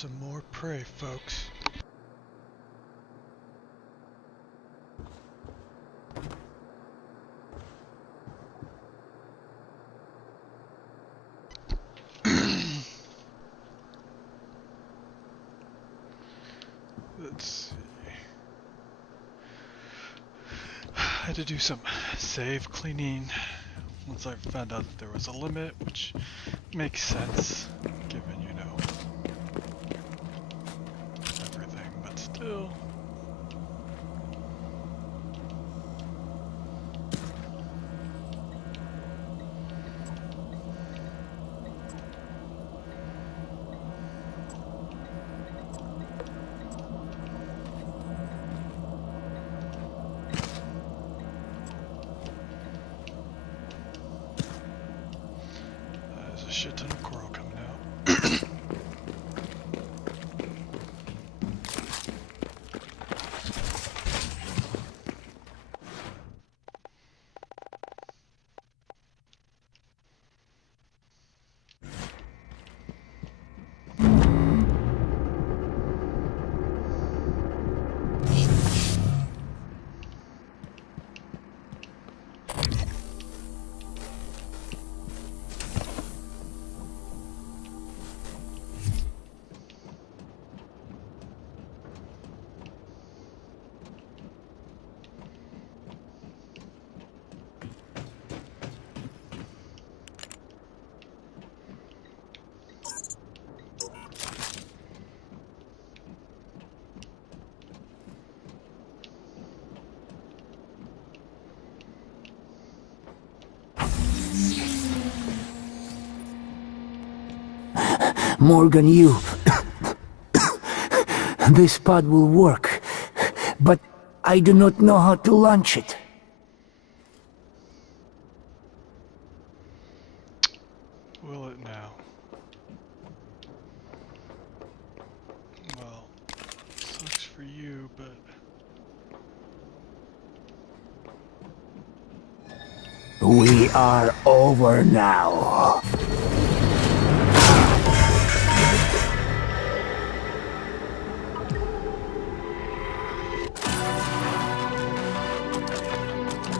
some more prey, folks. Let's see. I had to do some save cleaning once I found out that there was a limit, which makes sense given, you know, everything, but still. There's a shit ton of coral coming out. Morgan, you... This pod will work, but I do not know how to launch it. Will it now? Well, sucks for you, but... We are over now.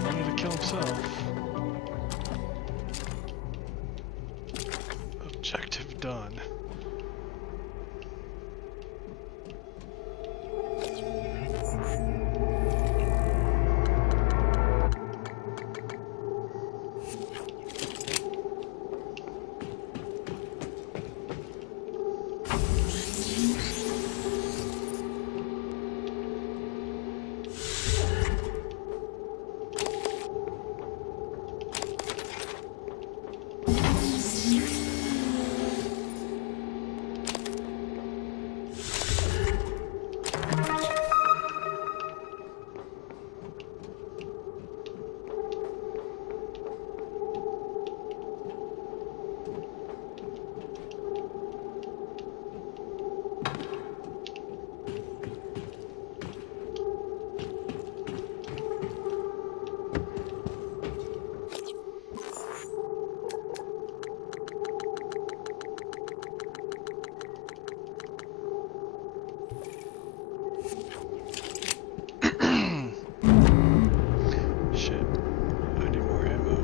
Wanted to kill himself. Objective done. Shit. I need more ammo.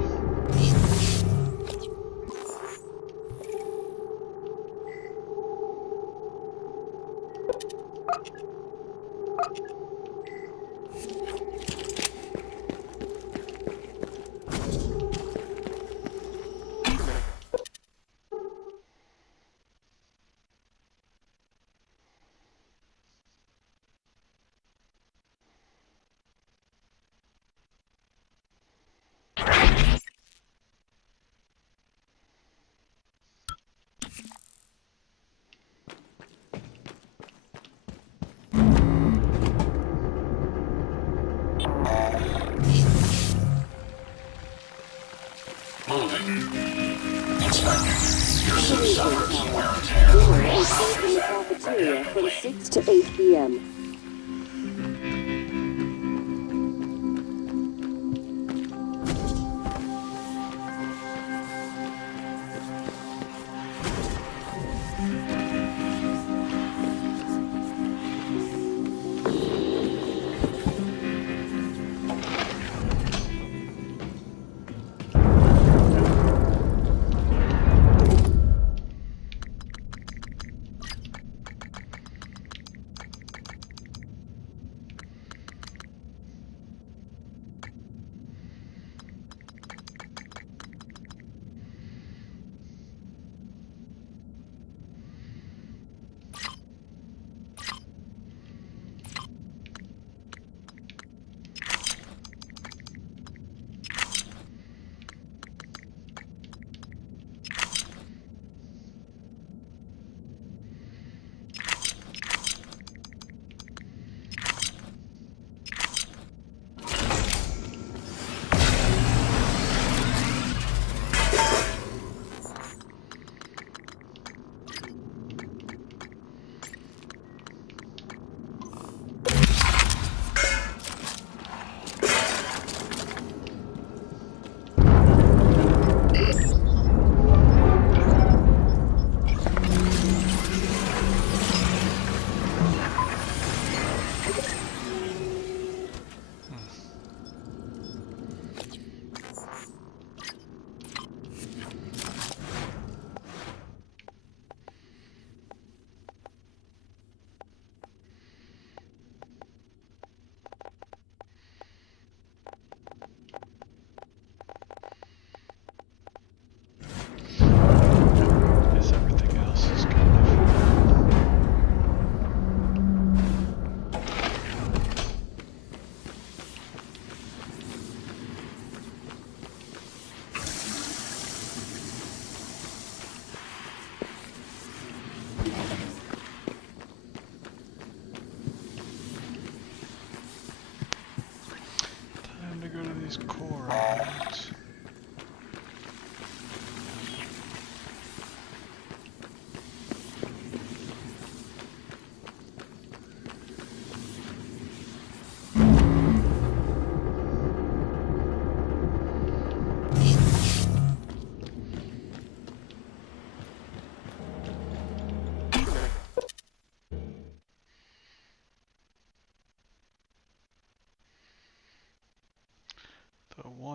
Cafeteria from 6 to 8 p.m.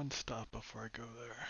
one stop before I go there.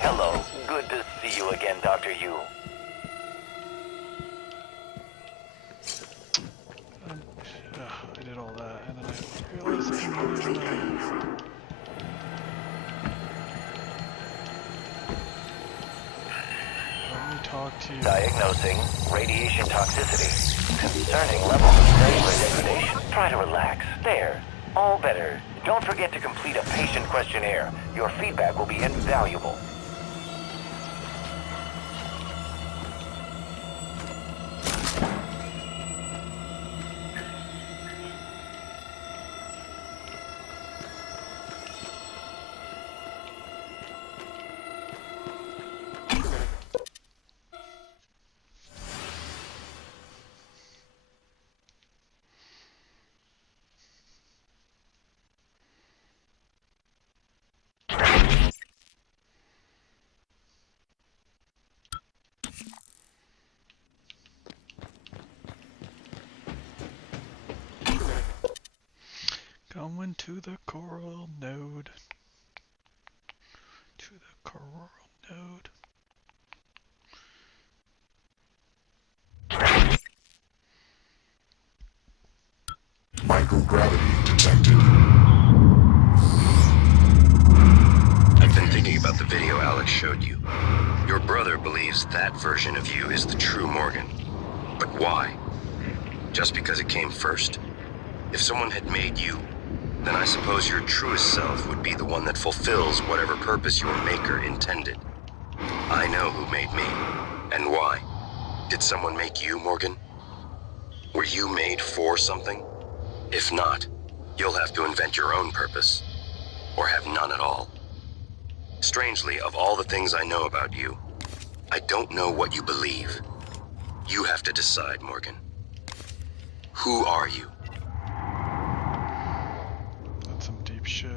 Hello. Good to see you again, Dr. Yu. I did all that, and then I realized I didn't use my... Let me talk to you. Diagnosing radiation toxicity. Concerning level of cellular degradation. Try to relax. There. All better. Don't forget to complete a patient questionnaire. Your feedback will be invaluable. Going to the coral node. To the coral node. Microgravity detected. I've been thinking about the video Alex showed you. Your brother believes that version of you is the true Morgan. But why? Just because it came first? If someone had made you, then I suppose your truest self would be the one that fulfills whatever purpose your maker intended. I know who made me, and why. Did someone make you, Morgan? Were you made for something? If not, you'll have to invent your own purpose, or have none at all. Strangely, of all the things I know about you, I don't know what you believe. You have to decide, Morgan. Who are you? That's some deep shit.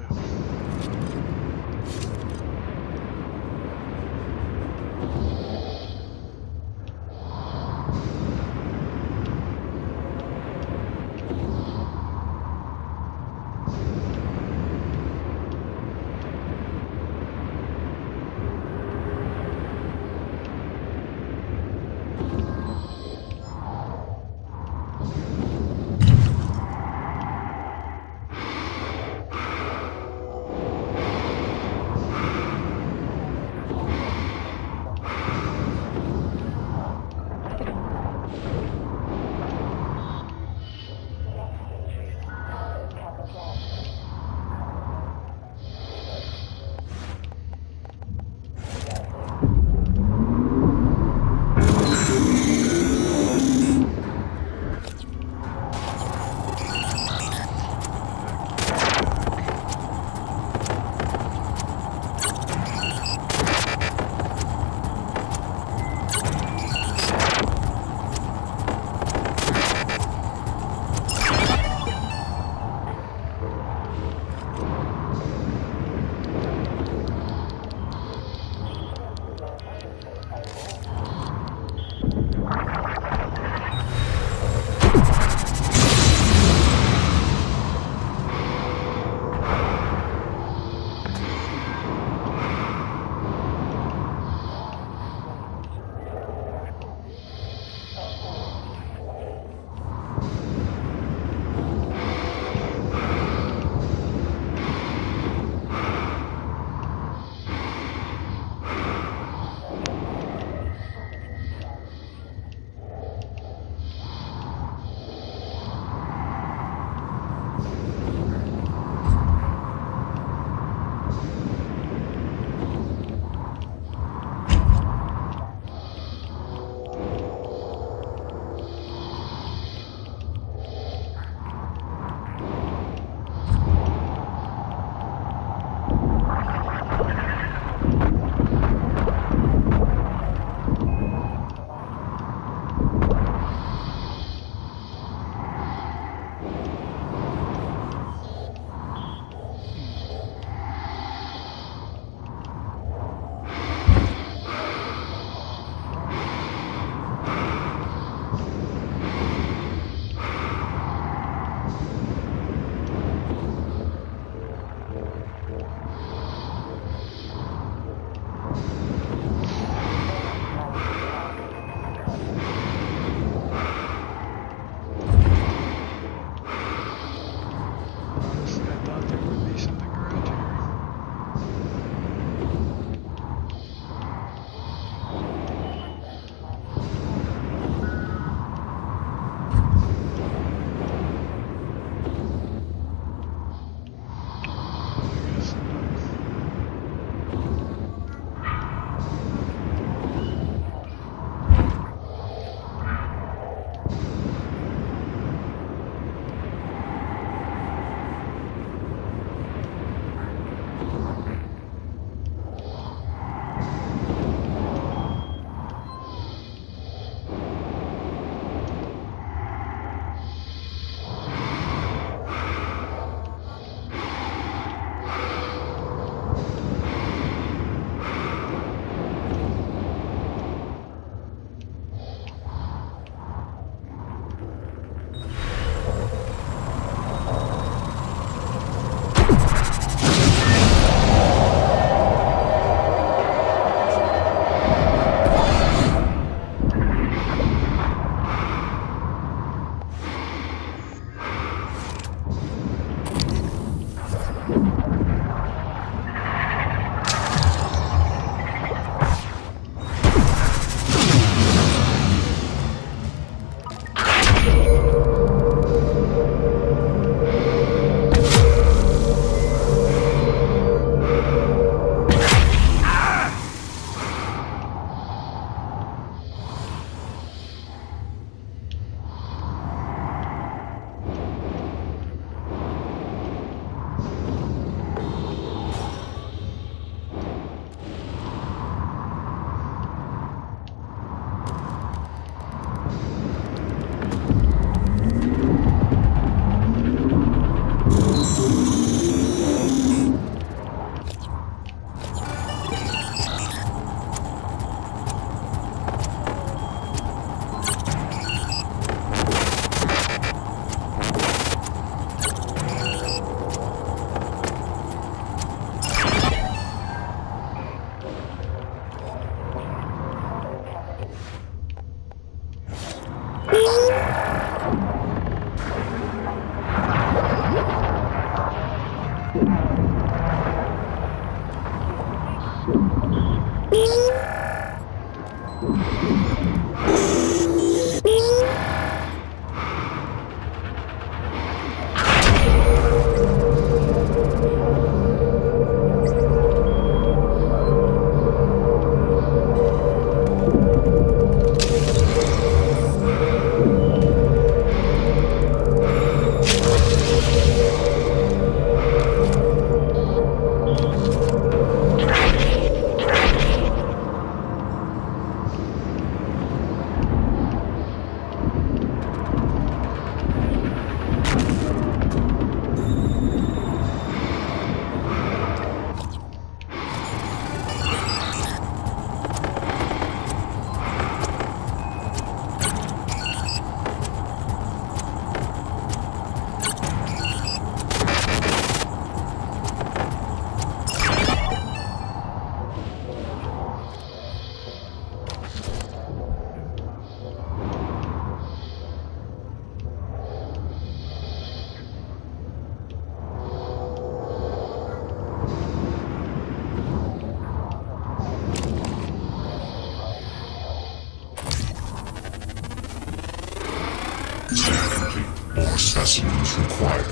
More specimens required.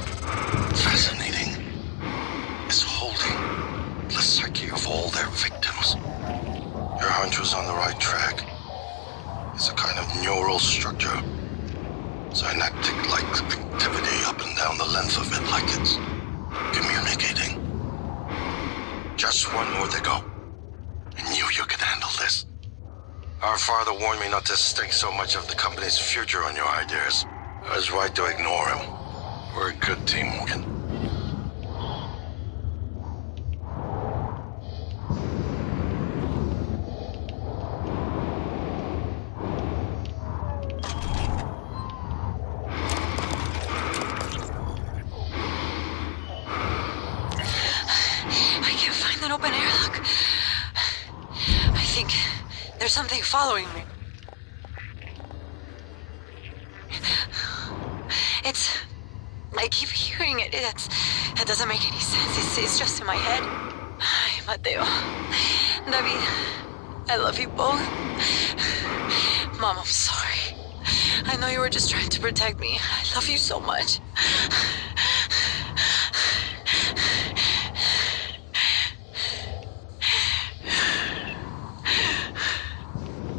Fascinating. It's holding the psyche of all their victims. Your hunch was on the right track. It's a kind of neural structure. Synaptic-like activity up and down the length of it, like it's communicating. Just one more to go. I knew you could handle this. Our father warned me not to stake so much of the company's future on your ideas. I was right to ignore him. We're a good team, Morgan. I can't find an open airlock. I think there's something following me. I keep hearing it. It doesn't make any sense. It's just in my head. Ay, Mateo. David. I love you both. Mom, I'm sorry. I know you were just trying to protect me. I love you so much.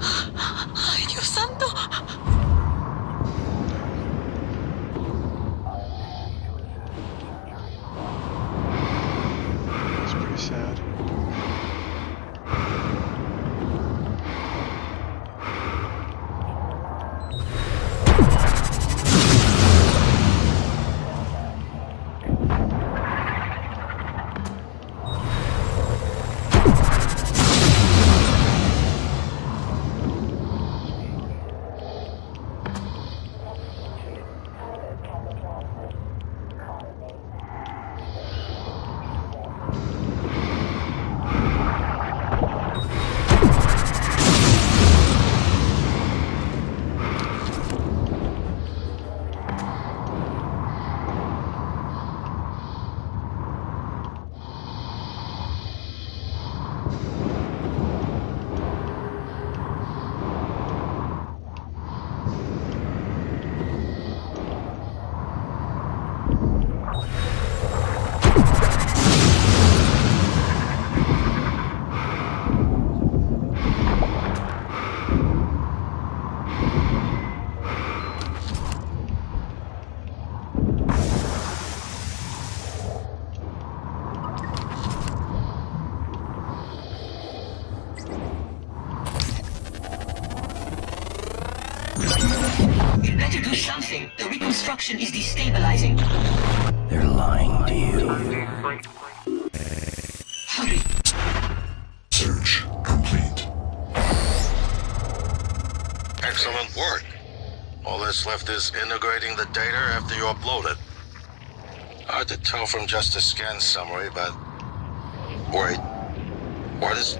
Ay, Dios santo. It's pretty sad. You better do something. The reconstruction is destabilizing. They're lying to you. Hurry. Search complete. Excellent work. All that's left is integrating the data after you upload it. Hard to tell from just a scan summary, but... Wait. What is...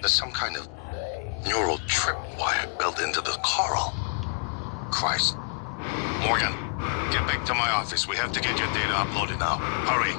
There's some kind of Neural tripwire built into the coral. Christ. Morgan, get back to my office. We have to get your data uploaded now. Hurry.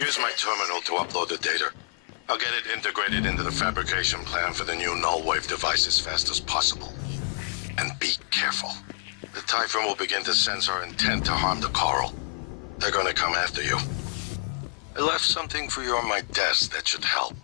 Use my terminal to upload the data. I'll get it integrated into the fabrication plan for the new null wave device as fast as possible. And be careful. The Typhon will begin to sense our intent to harm the coral. They're gonna come after you. I left something for you on my desk that should help.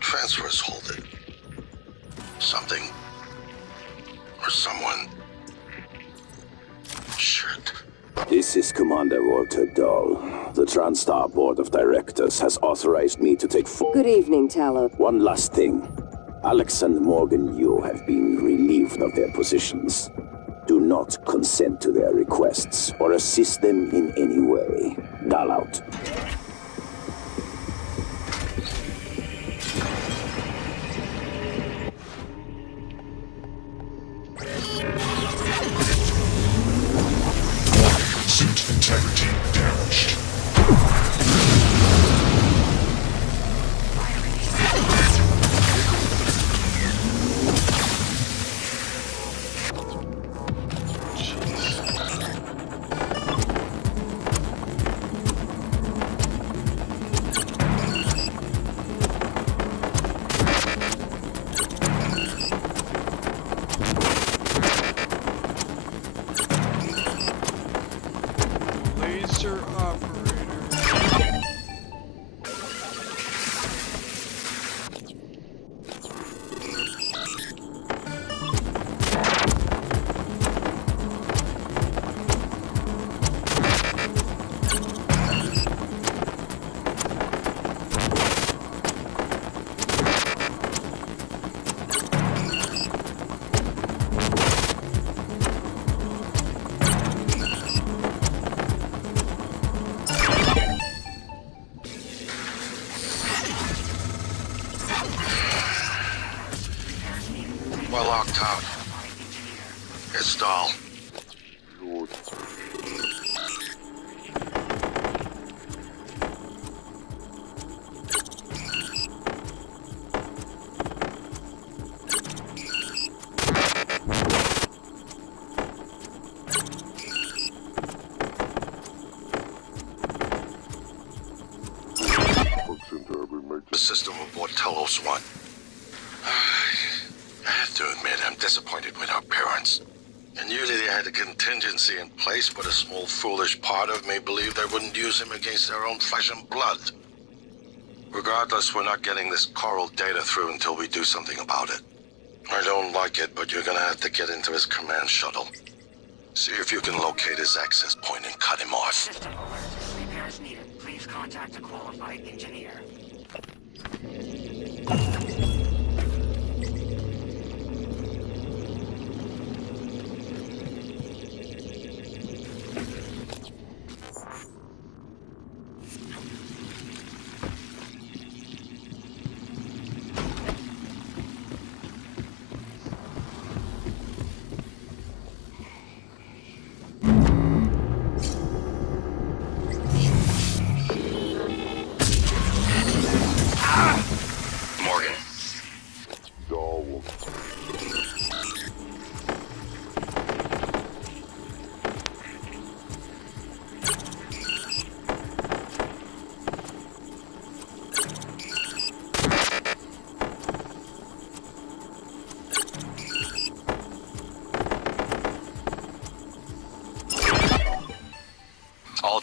Transfers hold it. Something. Or someone. Shit. This is Commander Walter Dahl. The TranStar Board of Directors has authorized me to take Good evening, Tallow. One last thing. Alex and Morgan Yu have been relieved of their positions. Do not consent to their requests or assist them in any way. Dahl out. Suit integrity damaged. Laser operator. We're locked out. It's Dahl. The system aboard Telos 1. I have to admit, I'm disappointed with our parents. And usually they had a contingency in place, but a small foolish part of me believed they wouldn't use him against their own flesh and blood. Regardless, we're not getting this coral data through until we do something about it. I don't like it, but you're gonna have to get into his command shuttle. See if you can locate his access point and cut him off. System alert. Repairs needed. Please contact a qualified engineer.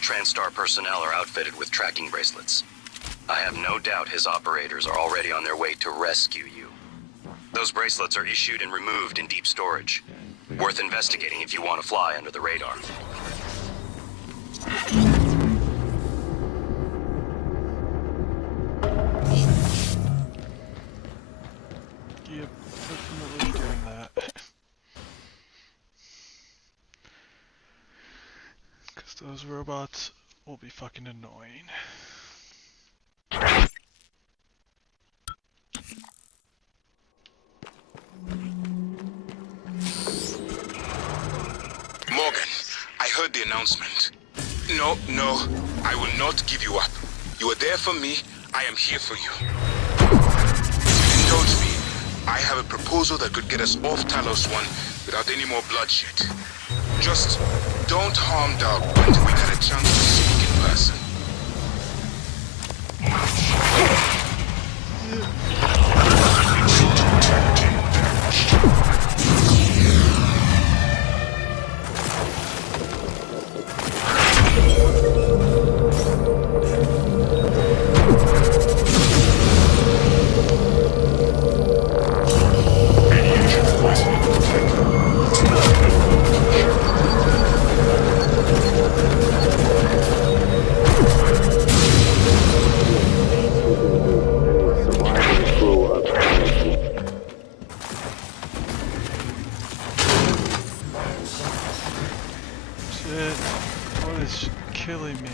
TranStar personnel are outfitted with tracking bracelets. I have no doubt his operators are already on their way to rescue you. Those bracelets are issued and removed in deep storage. Worth investigating if you want to fly under the radar. Yep, definitely doing that. Because those robots will be fucking annoying. Morgan, I heard the announcement. No, I will not give you up. You are there for me, I am here for you. If you indulge me, I have a proposal that could get us off Talos 1 without any more bloodshed. Just don't harm Doug until we get a chance to speak in person. Shit, what is killing me?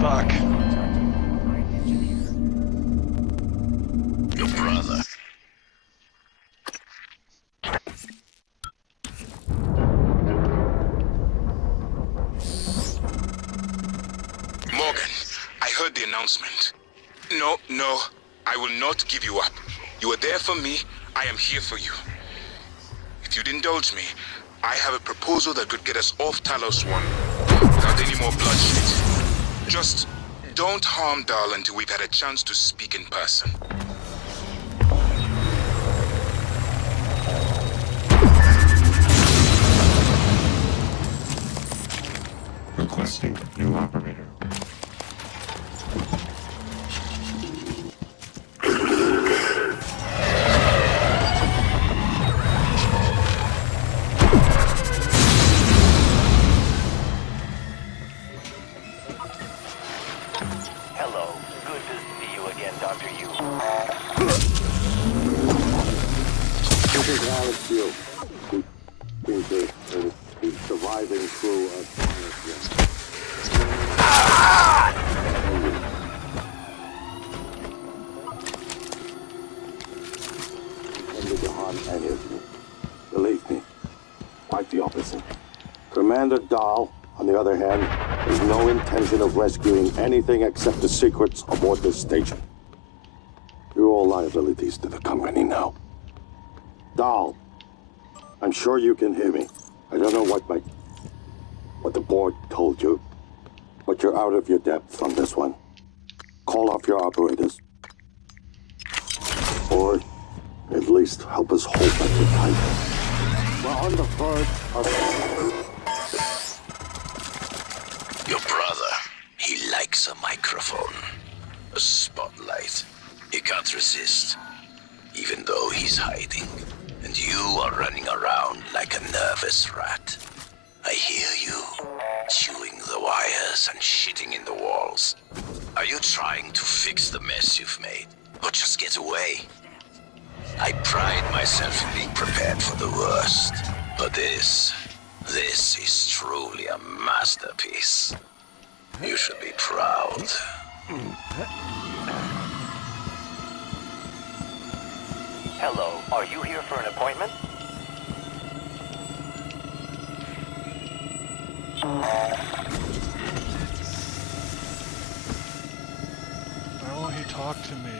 Fuck. Your brother. Morgan, I heard the announcement. No, I will not give you up. You are there for me, I am here for you. If you'd indulge me, I have a proposal that could get us off Talos 1 without any more bloodshed. Just don't harm Dahl until we've had a chance to speak in person. Requesting new operator. Hello. Good to see you again, Dr. Yu. This is Alex Yu. The surviving crew of any of you. Believe me, quite the opposite. Commander Dahl, on the other hand, has no intention of rescuing anything except the secrets aboard this station. You're all liabilities to the company now. Dahl, I'm sure you can hear me. I don't know what the board told you, but you're out of your depth on this one. Call off your operators. Or at least help us hold back the tight. We're on the verge of... Your brother, he likes a microphone. A spotlight. He can't resist, even though he's hiding. And you are running around like a nervous rat. I hear you, chewing the wires and shitting in the walls. Are you trying to fix the mess you've made, or just get away? I pride myself in being prepared for the worst, but this is truly a masterpiece. You should be proud. Hello, are you here for an appointment? Why won't he talk to me?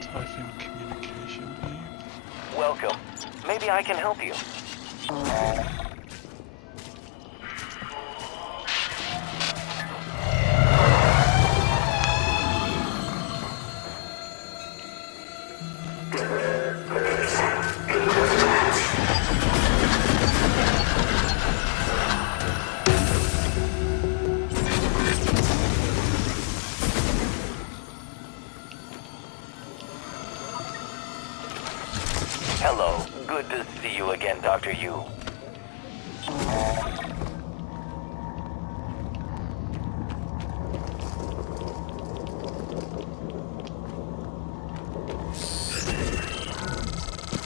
Typhon communication beam. Welcome. Maybe I can help you. Hello. Good to see you again, Dr. Yu.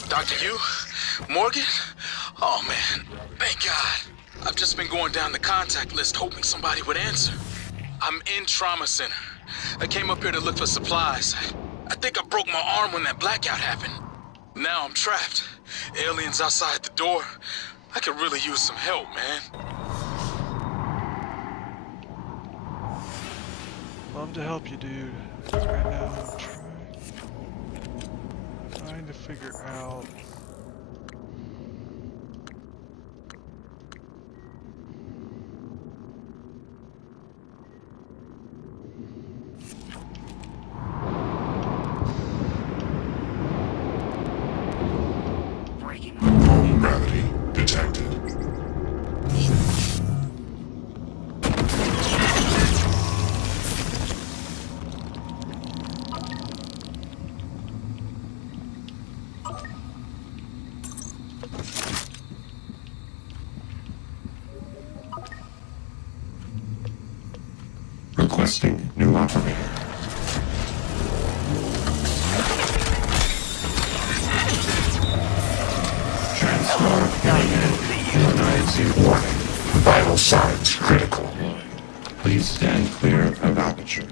Dr. Yu? Morgan? Oh man, thank God. I've just been going down the contact list hoping somebody would answer. I'm in trauma center. I came up here to look for supplies. I think I broke my arm when that blackout happened. Now I'm trapped. Aliens outside the door. I could really use some help, man. Love to help you, dude. Right now, I'm trying to figure out. Home gravity detected. Requesting new operator. Transfer immunizing warning. Vital signs critical. Please stand clear of aperture.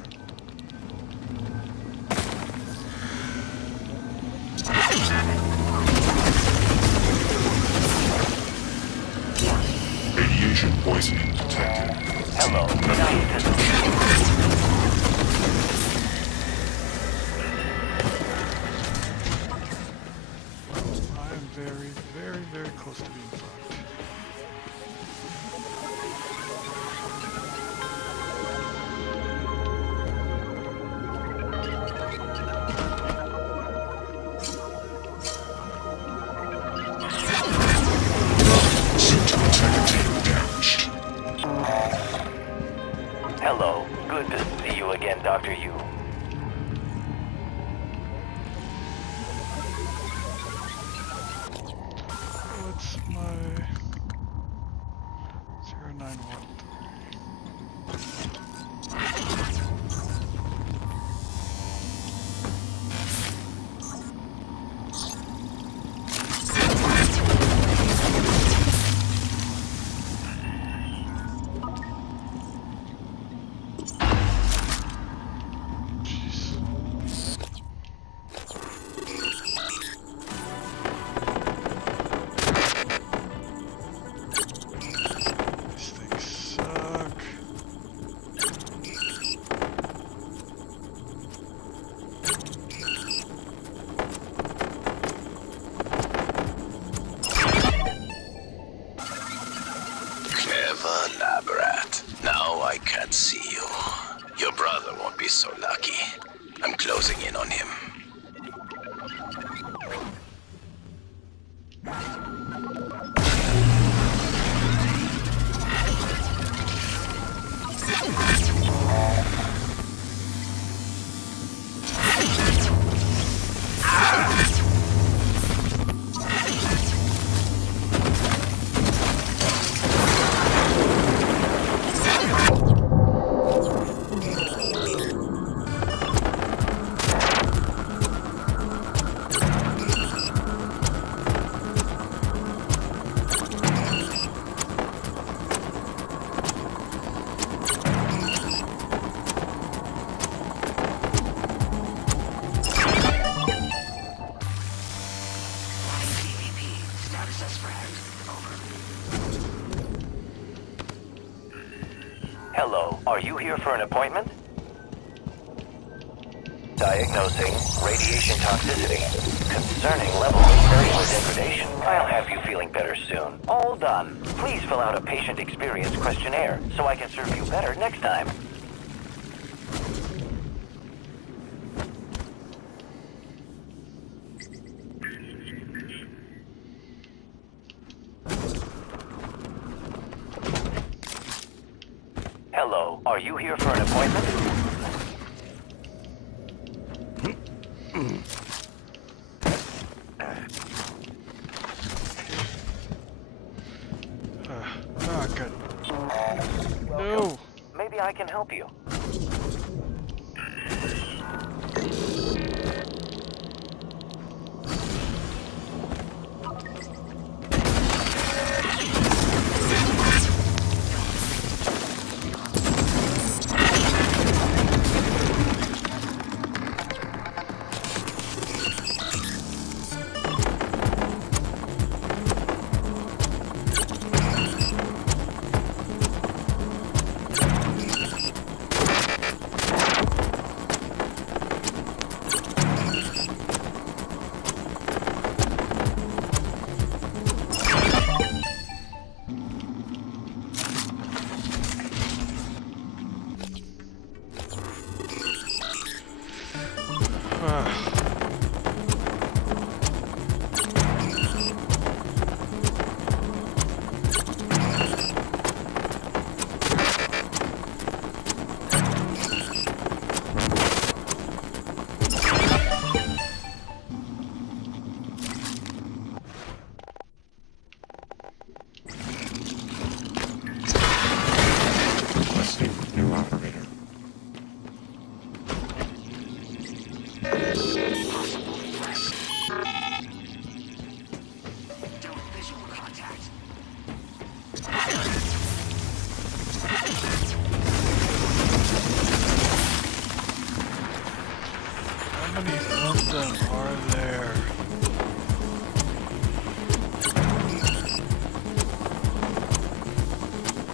Radiation poisoning detected. Hello. I'm very, very, very close to being fucked. System integrity damaged. Hello. Good to see you again, Dr. Yu. What's my 0913? are you here for an appointment? Diagnosing radiation toxicity. Concerning level of cellular degradation. I'll have you feeling better soon. All done. Please fill out a patient experience questionnaire so I can serve you better next time. Hello, are you here for an appointment? Good. No! Maybe I can help you. Requesting new operator. How many of them are there?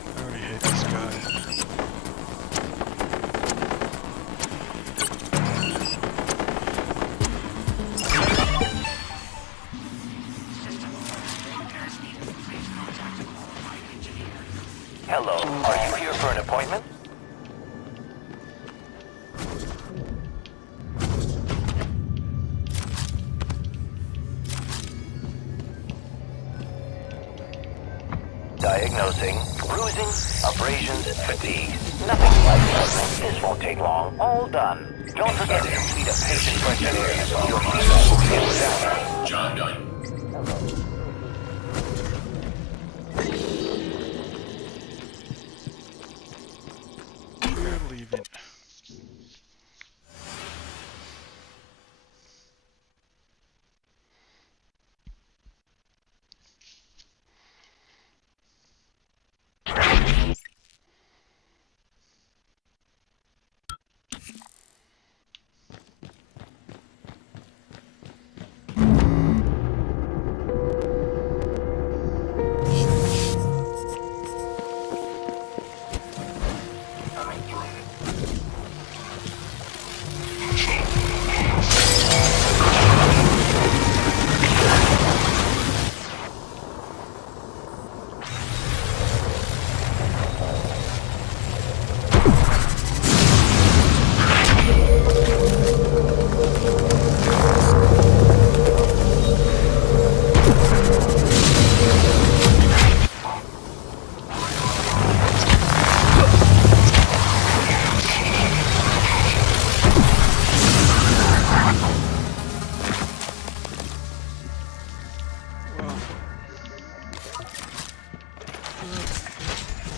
I already hate this guy. Hello, are you here for an appointment? Diagnosing bruising, abrasions, fatigue. Nothing life-threatening. This won't take long. All done. Don't forget to complete a patient questionnaire. Your feedback will be in with that. Job done. We're leaving.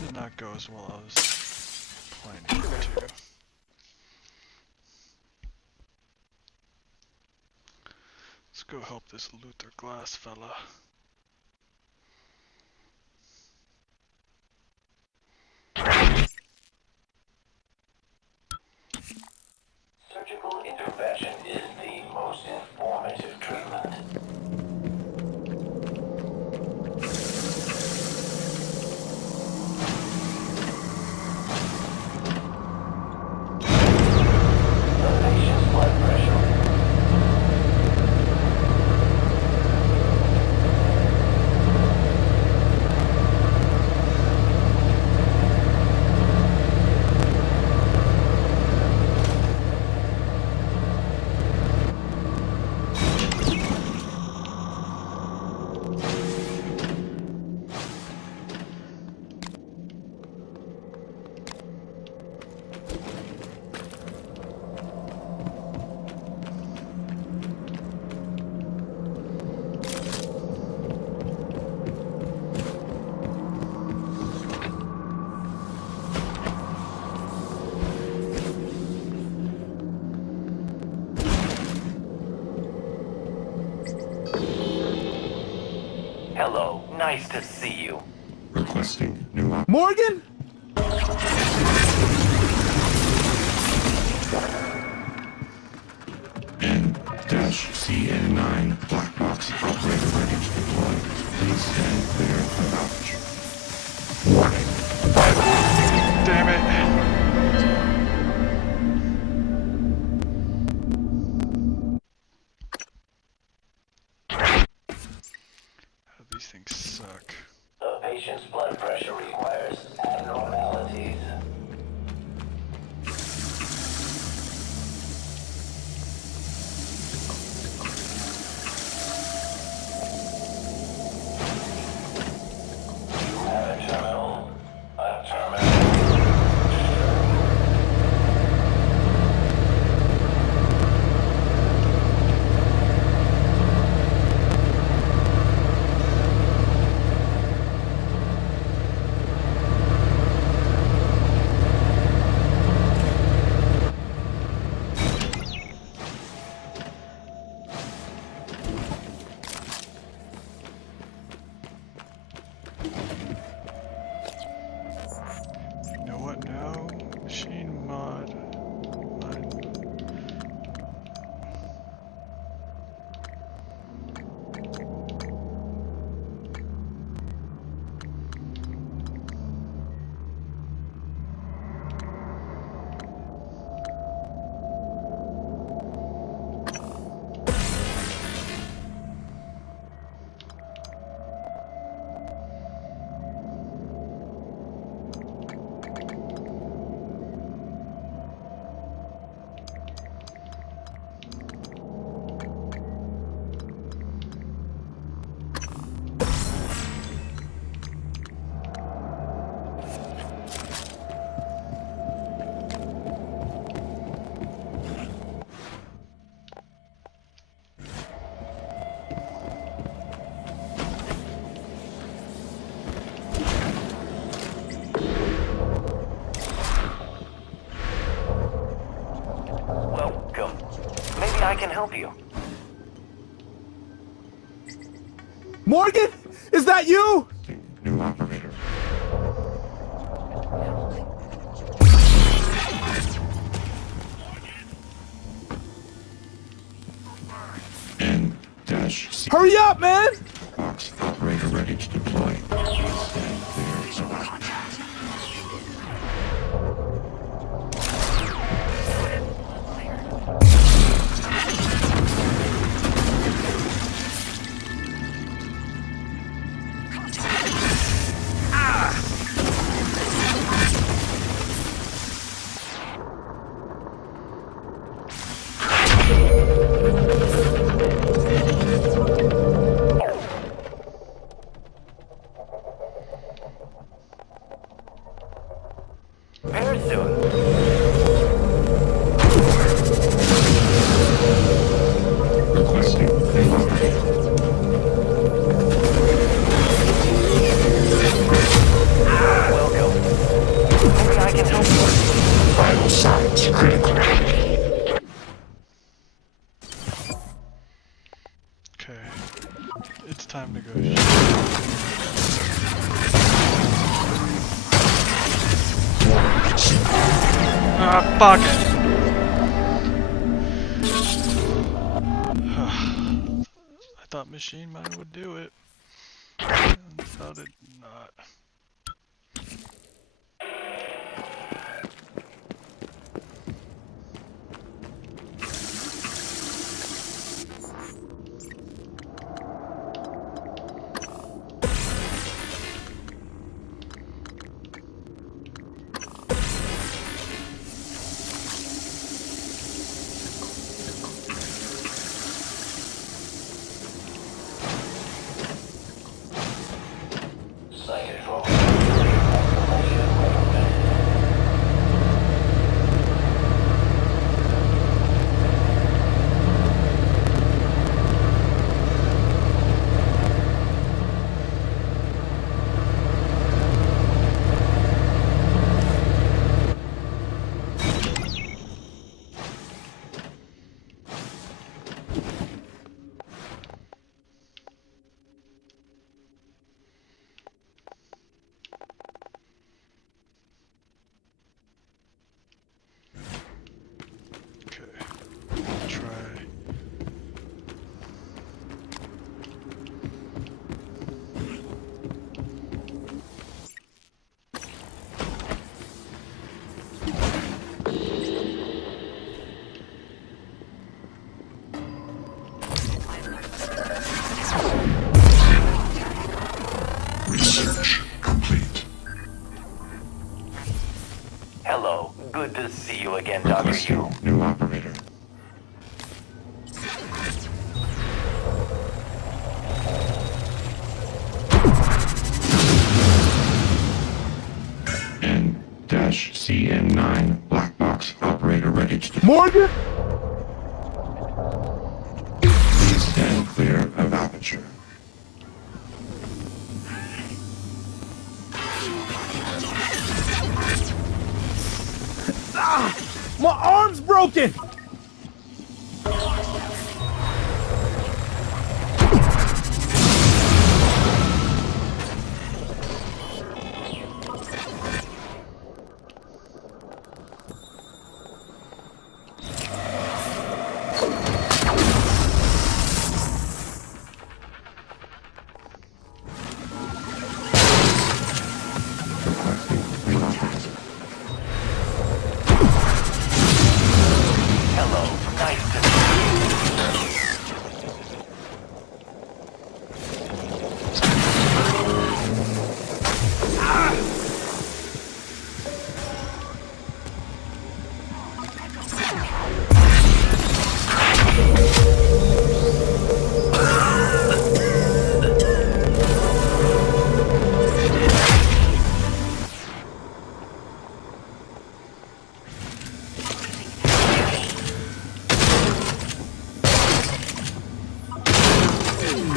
Did not go as well as planning to. Let's go help this Luther Glass fella. Surgical intervention is the most informative treatment. Hello, nice to see you. Requesting new op. Morgan? N-CN9 black box operator ready to deploy. Please stand clear of knowledge. Warning. Damn it. Oh, these things suck. The patient's blood pressure requires abnormalities. You have a terminal. A terminal. You know what now? Machine mod. Welcome. Maybe I can help you. Morgan? Is that you? New operator. N-C Hurry up, man! box operator ready to deploy. Please stand clear of knowledge. Very soon. Requesting new operator. Welcome. Maybe I can help you. Vital signs critical. Okay. It's time to go. Ah, fuck it. I thought machine mine would do it. How did not? Site control. CN9, black box, operator ready to... Morgan? Please stand clear of aperture. My arm's broken! Requesting relocation. Hello. Nice to meet you.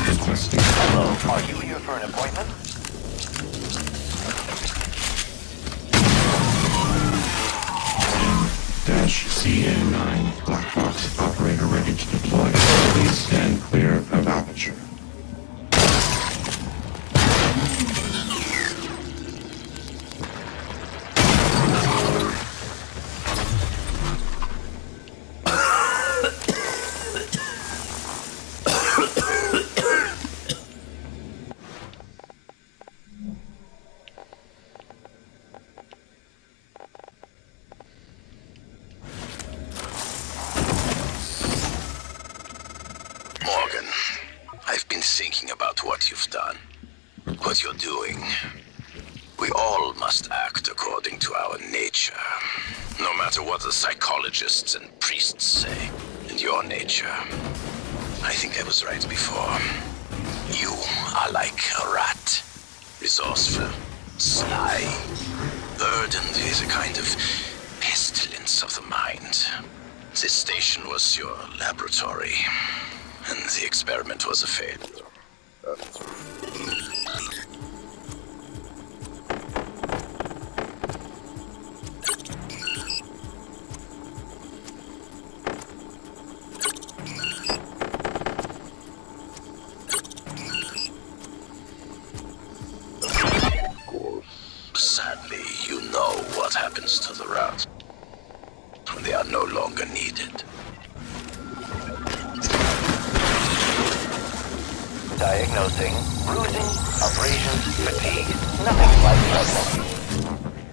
Requesting Hello. Are you here for an appointment? dash CN9, black box, operator ready to deploy. Please stand clear of aperture. Morgan, I've been thinking about what you've done, what you're doing. We all must act according to our nature, no matter what the psychologists and priests say. And your nature, I think I was right before. You are like a rat, resourceful, sly, burdened with a kind of pestilence of the mind. This station was your laboratory, and the experiment was a failure. Sadly, you know what happens to the rats when they are no longer needed. Diagnosing bruising, abrasions, fatigue. Nothing life-threatening.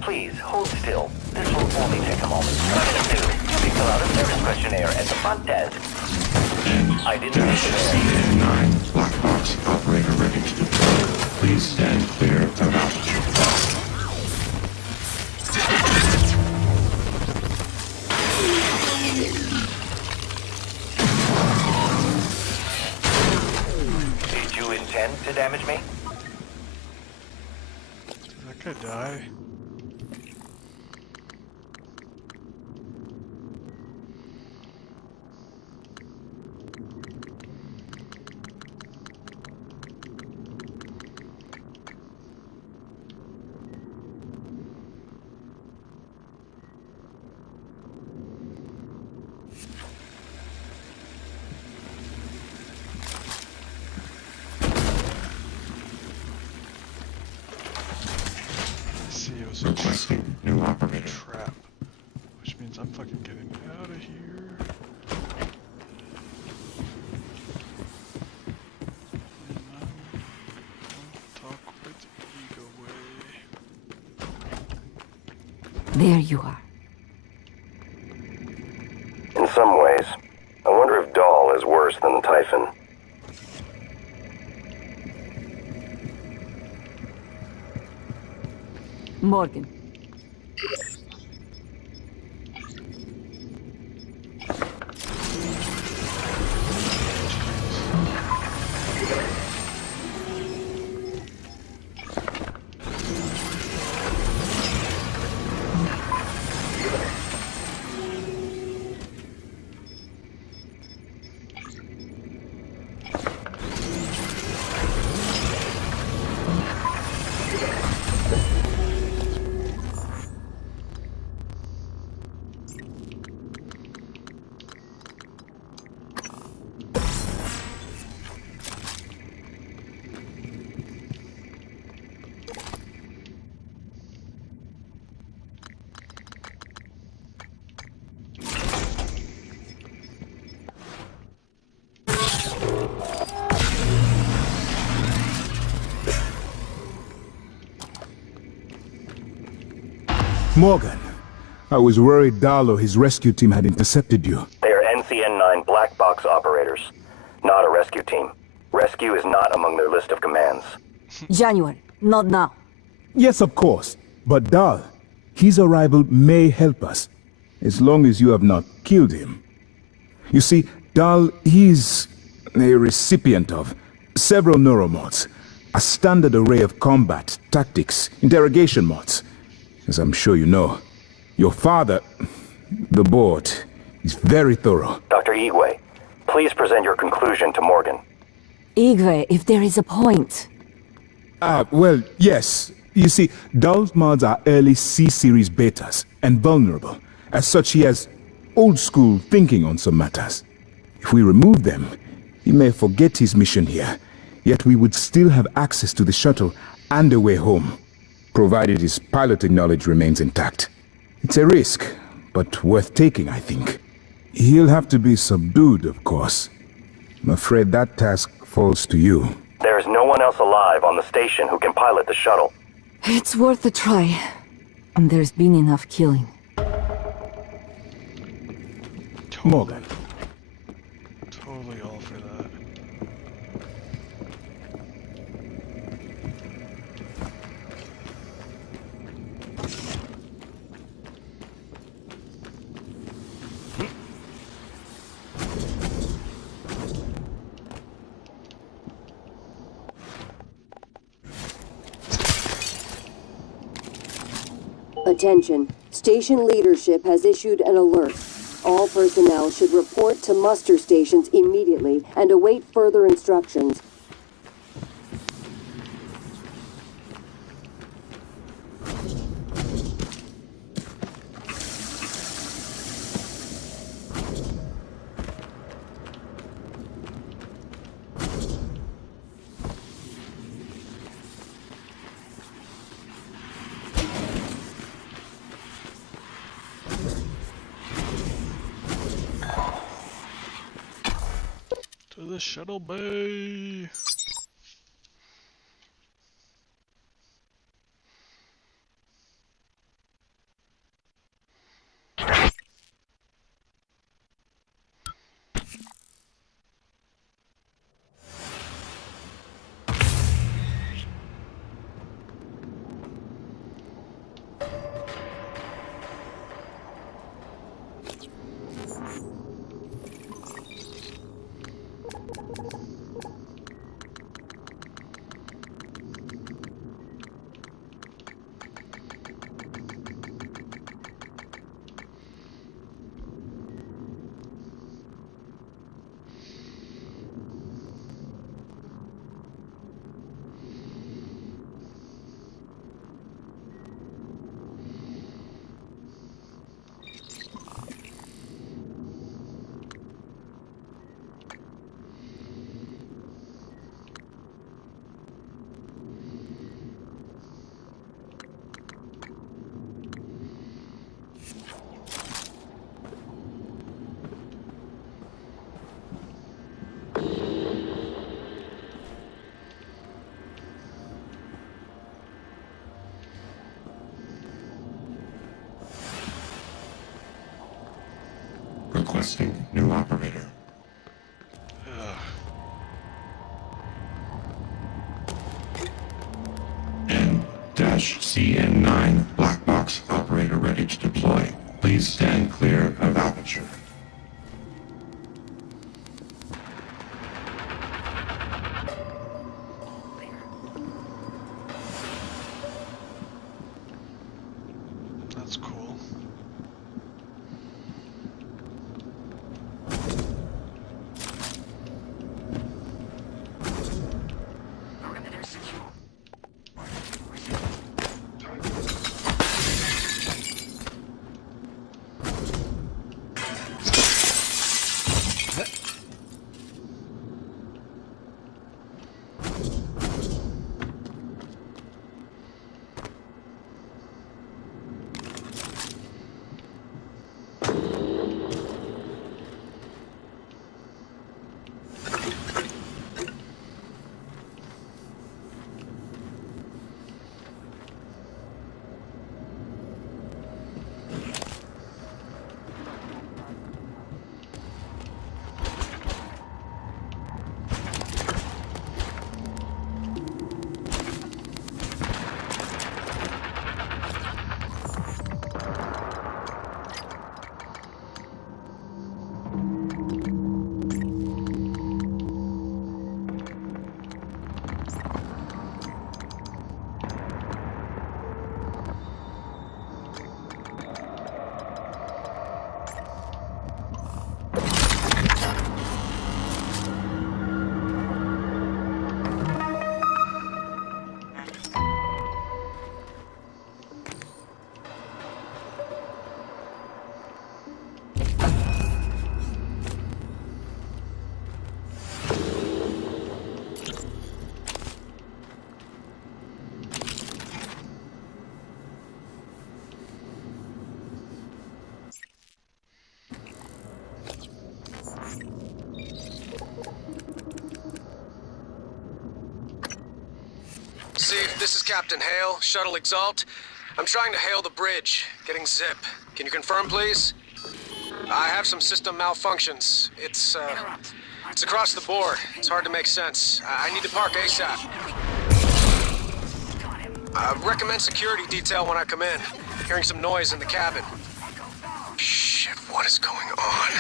Please hold still. This will only take a moment. What to do? You can fill out a service questionnaire at the front desk. I didn't dash think there. CN9, black box, operator ready to deploy. Please stand clear of aperture. Did you intend to damage me? That could die. See, it was a Requesting new operator. trap, which means I'm fucking getting out of here. And I'm talk with ego way. There you are. In some ways. I wonder if Dahl is worse than Typhon. Morgan. Morgan, I was worried Dahl or his rescue team had intercepted you. They are NCN-9 black box operators, not a rescue team. Rescue is not among their list of commands. January, not now. Yes, of course. But Dahl, his arrival may help us, as long as you have not killed him. You see, Dahl, he's a recipient of several neuromods, a standard array of combat, tactics, interrogation mods. As I'm sure you know, your father, the board, is very thorough. Dr. Igwe, please present your conclusion to Morgan. Igwe, if there is a point. Well, yes. You see, Dahl's mods are early C-series betas, and vulnerable. As such, he has old-school thinking on some matters. If we remove them, he may forget his mission here, yet we would still have access to the shuttle and a way home, provided his piloting knowledge remains intact. It's a risk, but worth taking, I think. He'll have to be subdued, of course. I'm afraid that task falls to you. There is no one else alive on the station who can pilot the shuttle. It's worth a try. And there's been enough killing. Morgan. Totally all for that. Attention. Station leadership has issued an alert. All personnel should report to muster stations immediately and await further instructions. To the shuttle bay. Requesting new operator. N-CN9 black box operator ready to deploy. Please stand clear of aperture. That's cool. This is Captain Hale, Shuttle Exalt. I'm trying to hail the bridge, getting zip. Can you confirm, please? I have some system malfunctions. It's across the board. It's hard to make sense. I need to park ASAP. Recommend security detail when I come in. Hearing some noise in the cabin. Shit, what is going on?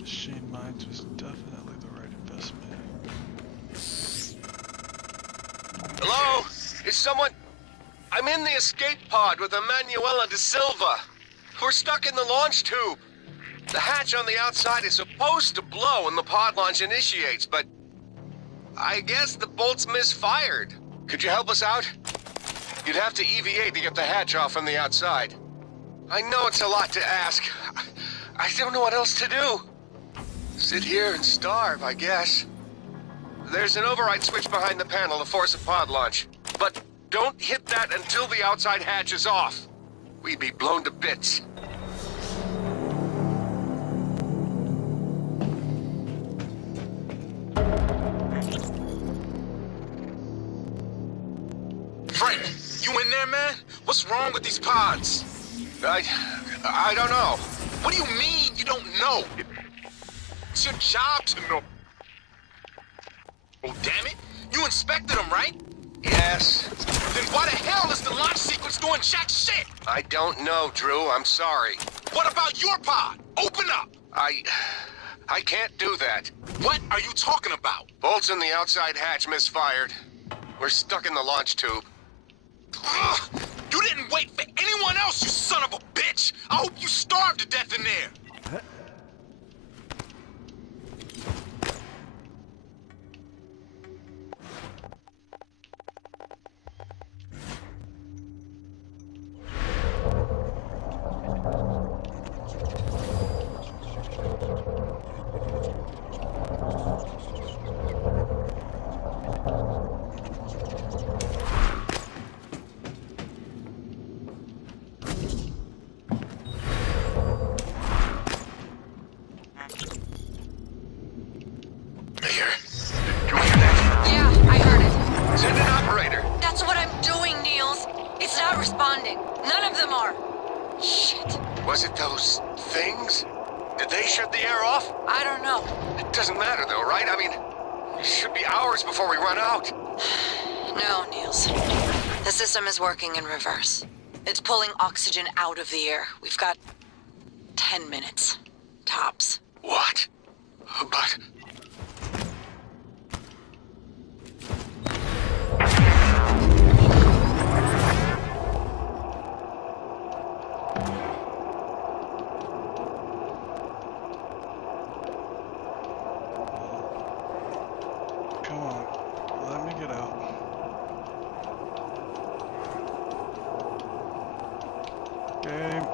Machine Minds was definitely the right investment. Hello? Is someone... I'm in the escape pod with Emanuela de Silva. We're stuck in the launch tube. The hatch on the outside is supposed to blow when the pod launch initiates, but... I guess the bolt's misfired. Could you help us out? You'd have to EVA to get the hatch off from the outside. I know it's a lot to ask. I don't know what else to do. Sit here and starve, I guess. There's an override switch behind the panel to force a pod launch. But don't hit that until the outside hatch is off. We'd be blown to bits. Frank, you in there, man? What's wrong with these pods? I don't know. What do you mean you don't know? It's your job to know. Oh, damn it. You inspected them, right? Yes. Then why the hell is the launch sequence doing jack shit? I don't know, Drew. I'm sorry. What about your pod? Open up. I can't do that. What are you talking about? Bolts in the outside hatch misfired. We're stuck in the launch tube. Ugh, you didn't wait for anyone else, you son of a bitch! I hope you starve to death in there! Was it those things? Did they shut the air off? I don't know. It doesn't matter though, right? I mean, it should be hours before we run out. No, Niels. The system is working in reverse. It's pulling oxygen out of the air. We've got 10 minutes. Tops. What? But... Come on, let me get out. Game.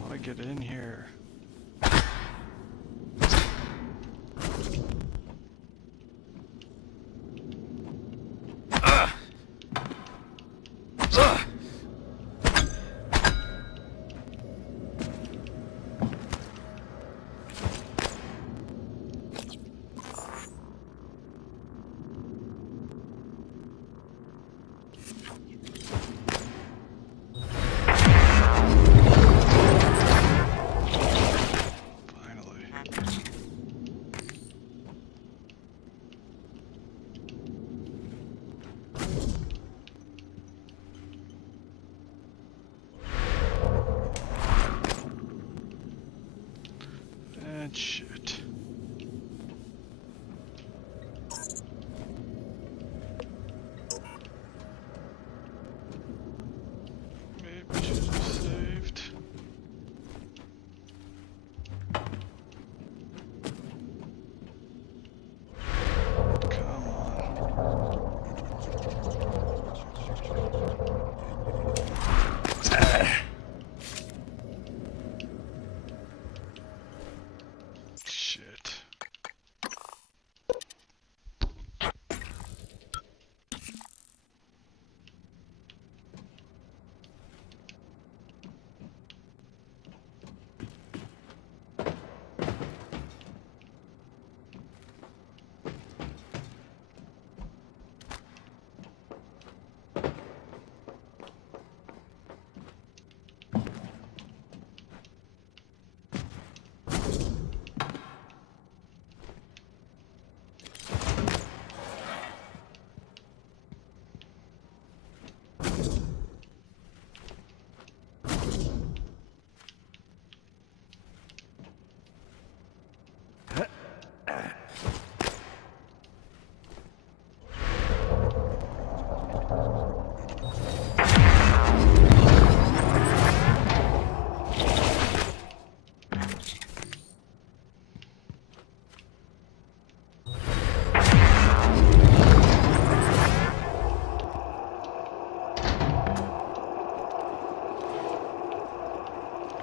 How do I get in here? And shit. Maybe I should have saved. Come on. Shit.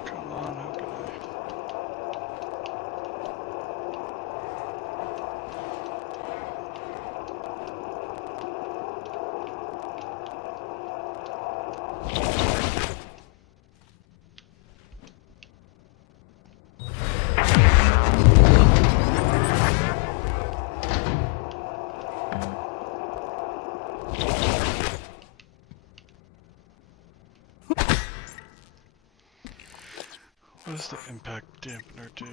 Come on, how can I? What does the impact dampener do?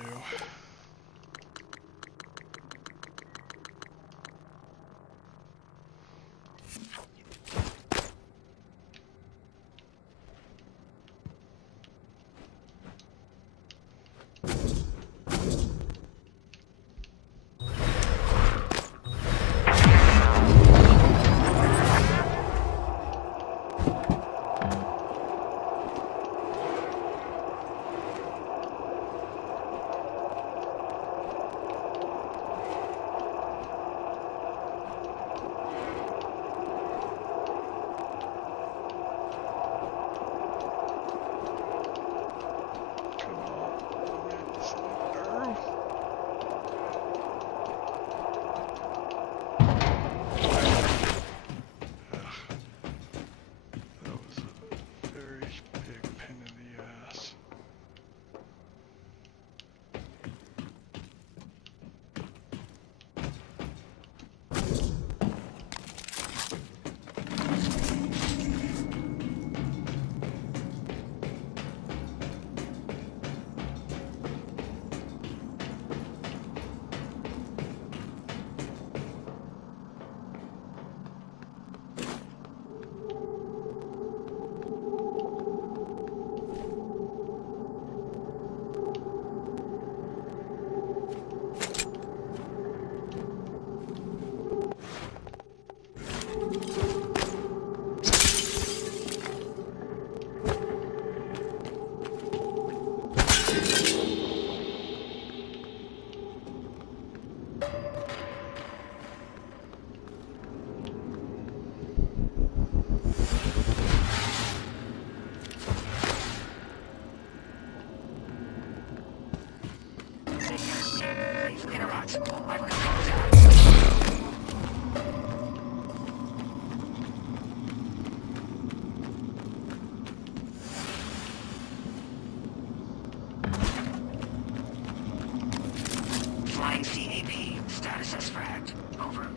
Flying CAP. Status as fragged. Over.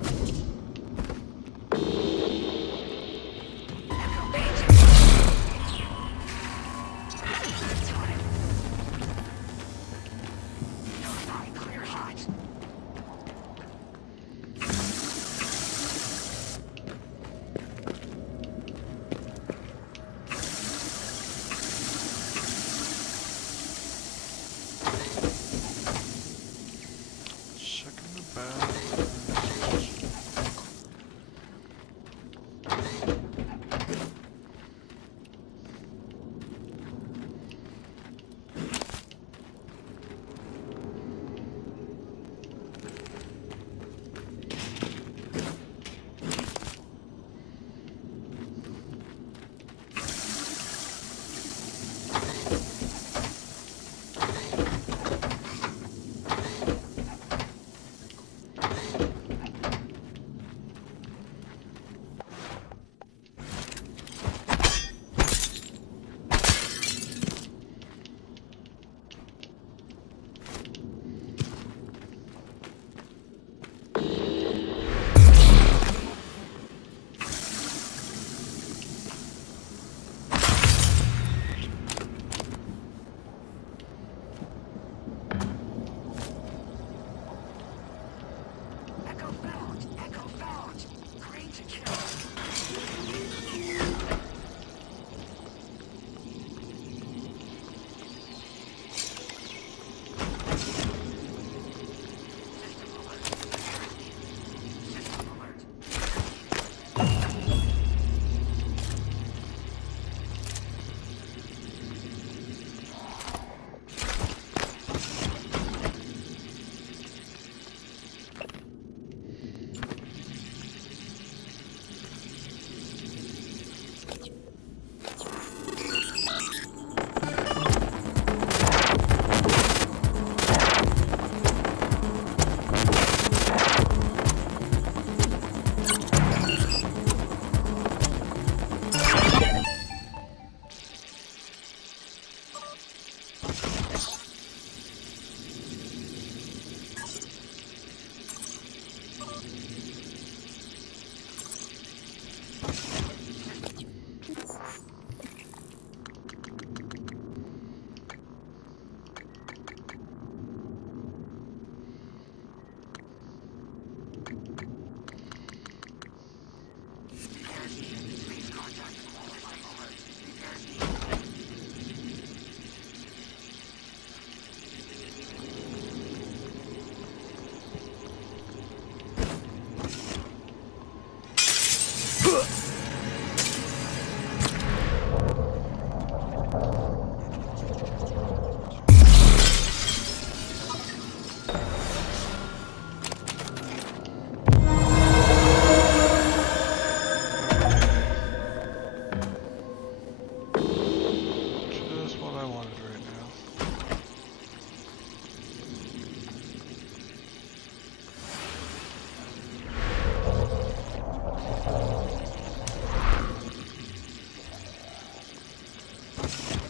Checking the back.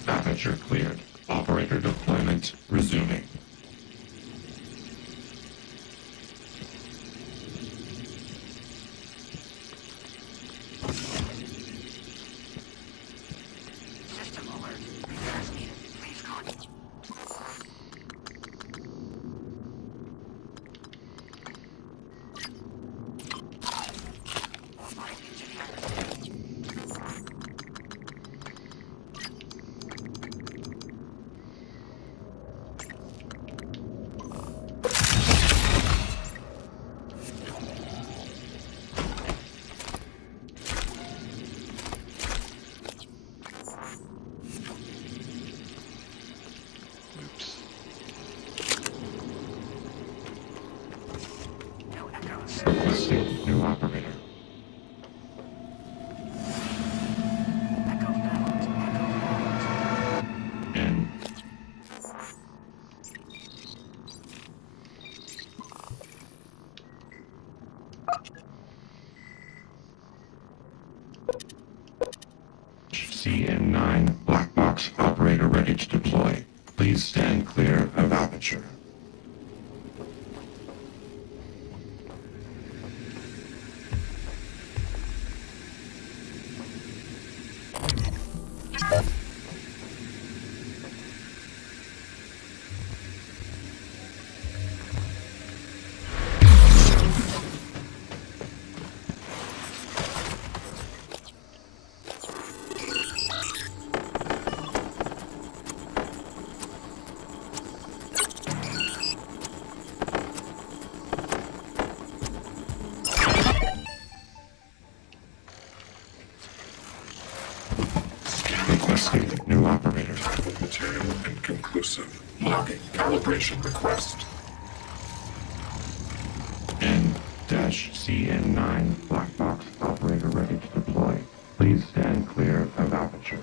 Aperture cleared. Operator deployment resuming. Requesting new operator. CN9, black box operator ready to deploy. Please stand clear of aperture. Requesting new operator. Material inconclusive. Logging calibration request. N-CN9 black box operator ready to deploy. Please stand clear of aperture.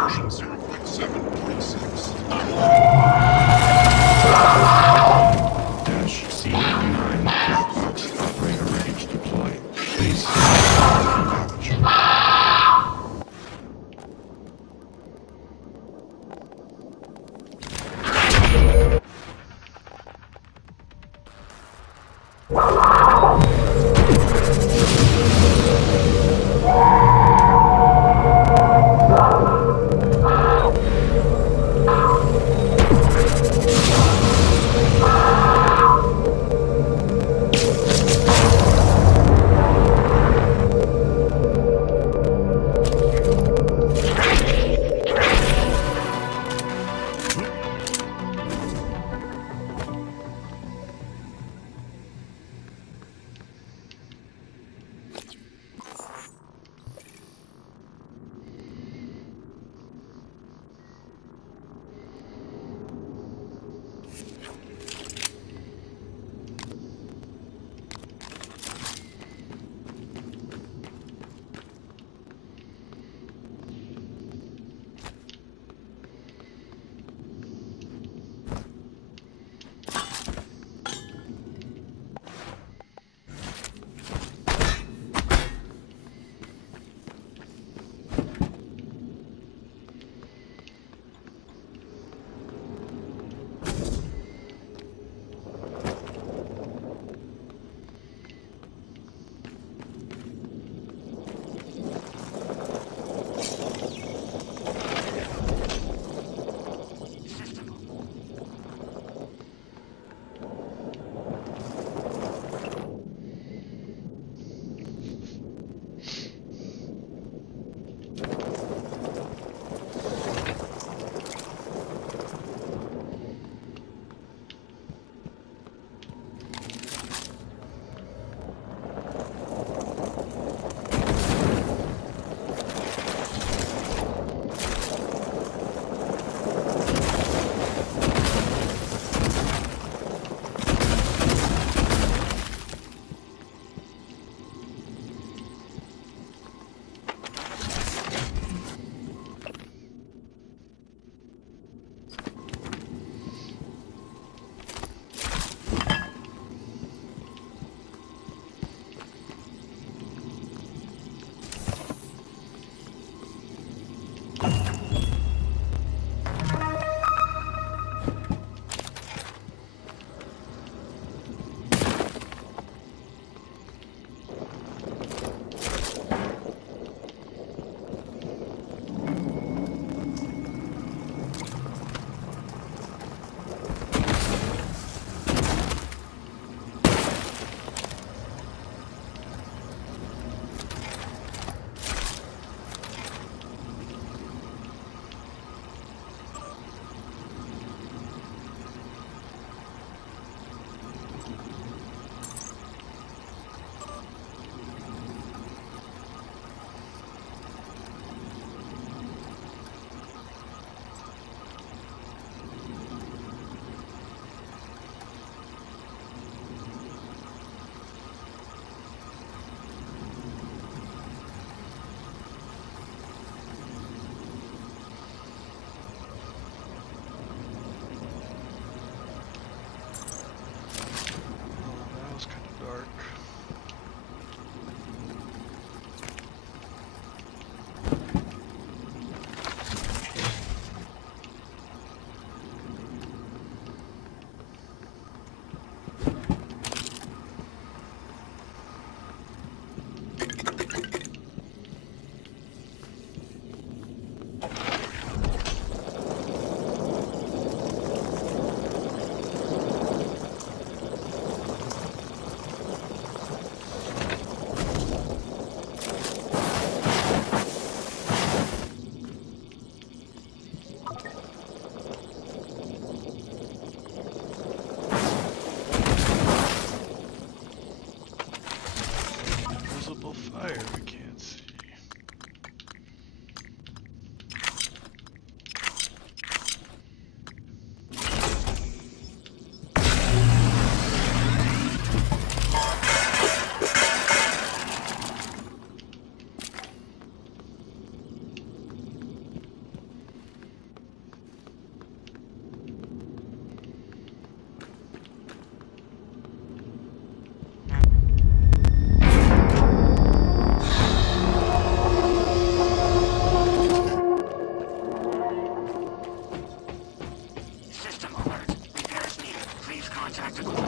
Version 0.7.6. CN9 black box operator ready to deploy. Please stand clear of aperture.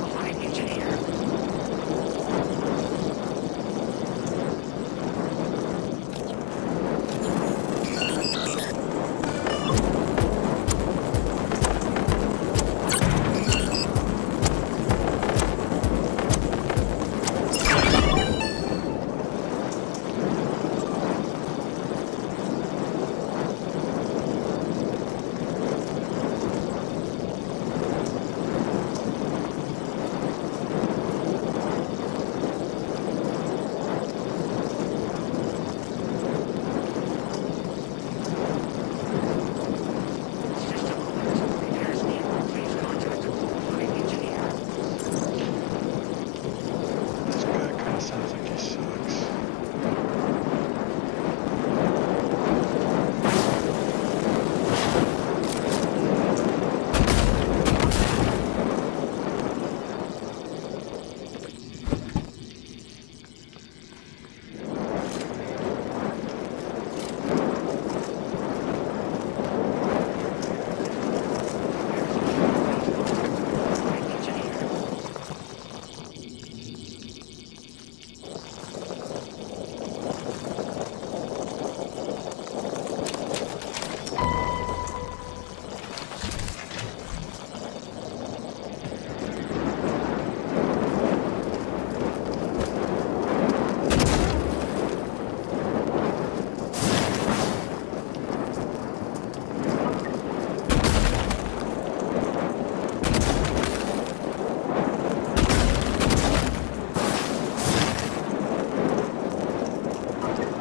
qualified engineer. This guy kind of sounds like he sucks.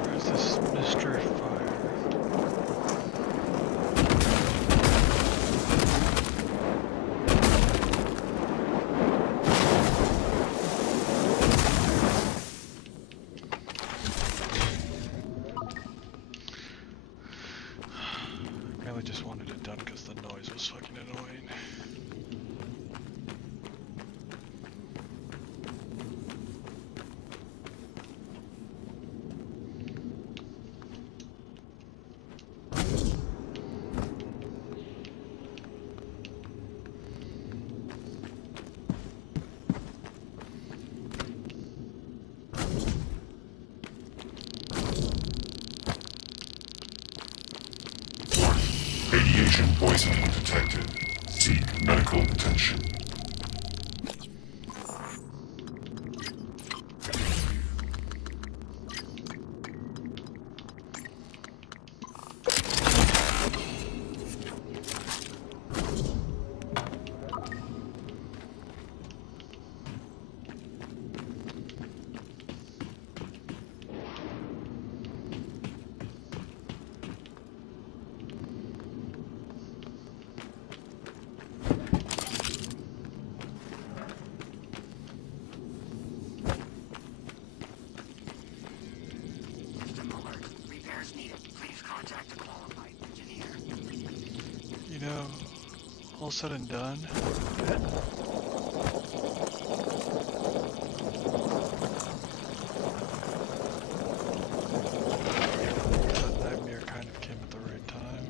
Where's this Mr. Fire? I really just wanted it done because the noise was fucking annoying. Radiation poisoning detected. Seek medical attention. You know, all said and done, that nightmare kind of came at the right time.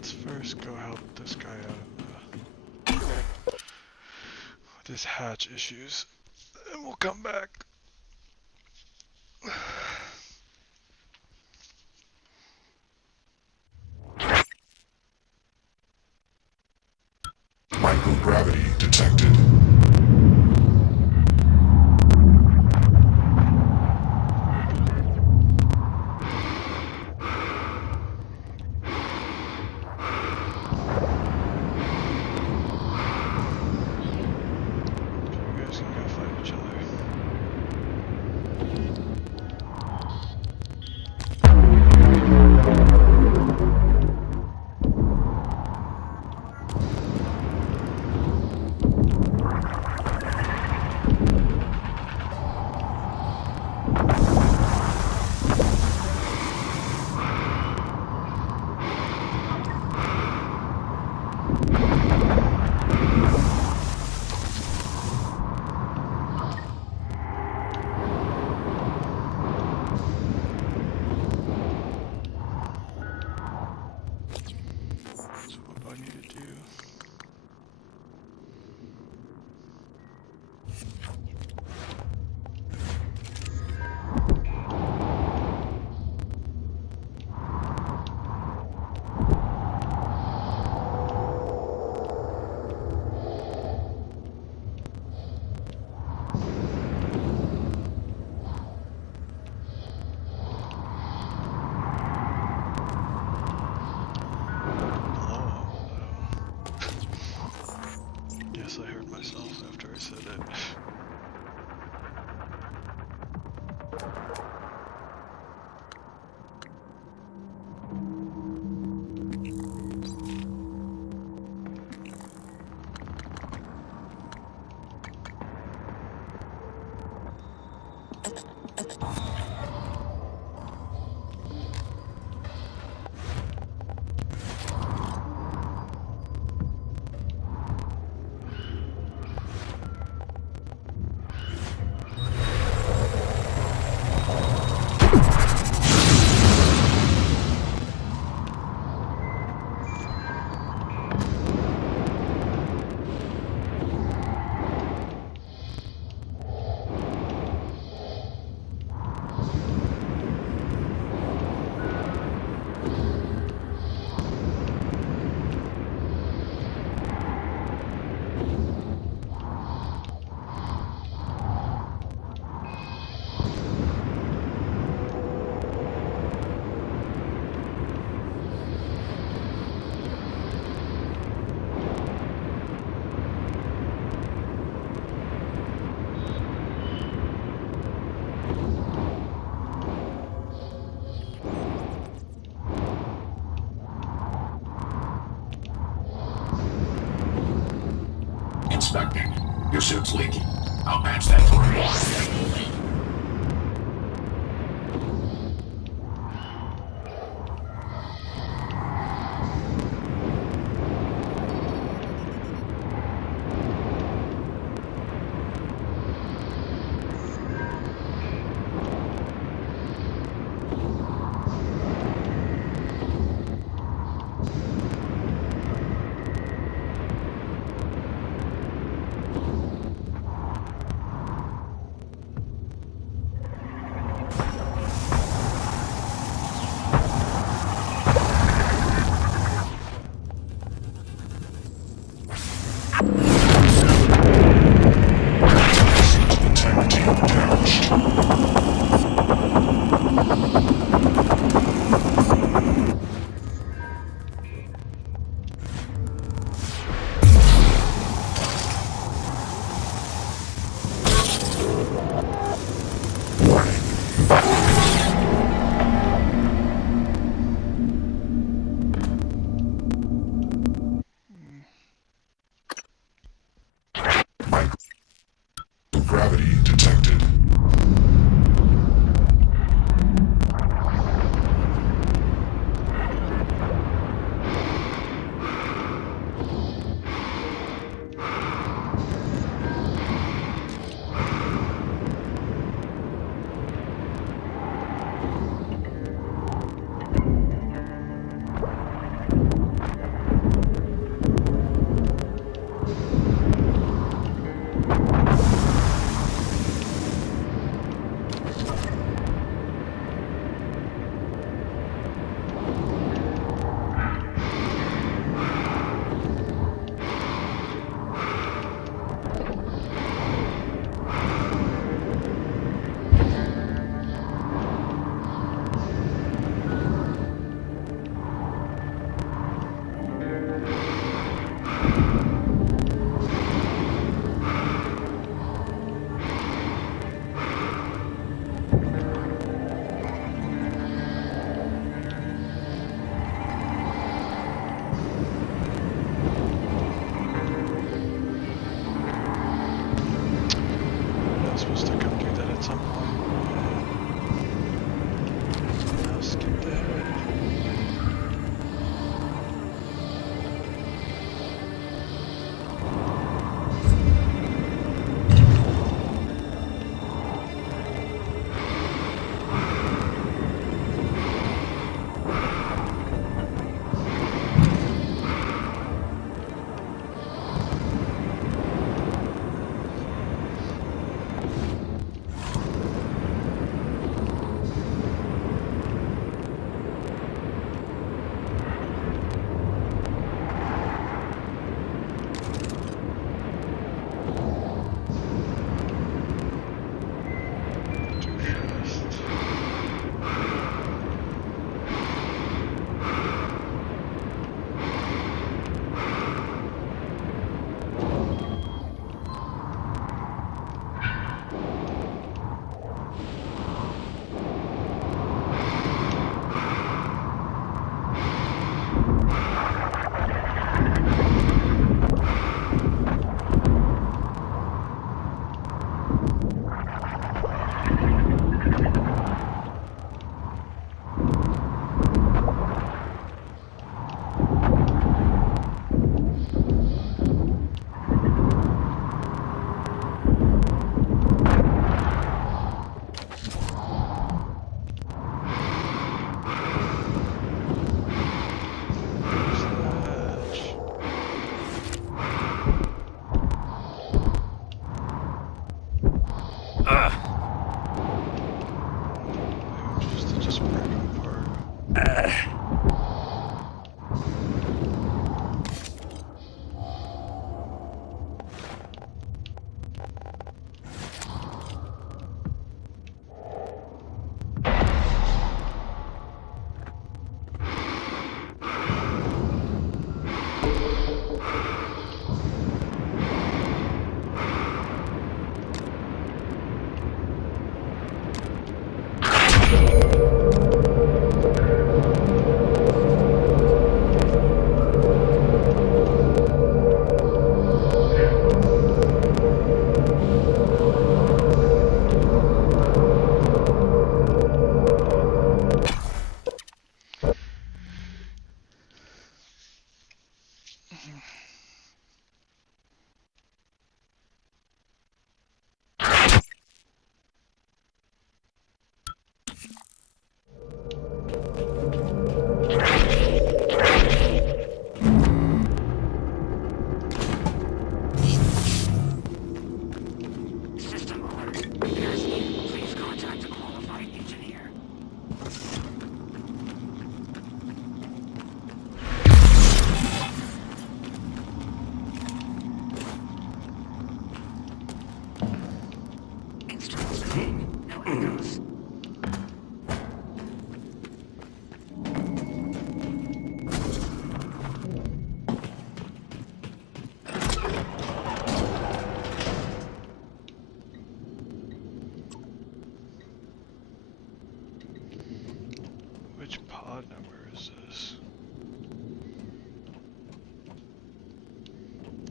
let's first go help this guy out with his hatch issues, and we'll come back. Microgravity detected. You guys can go fight each other. So what do I need to do? Guess I heard myself after I said it. Inspecting. Your suit's leaking. I'll patch that for you. Integrity damaged. Just break them apart. Which pod number is this?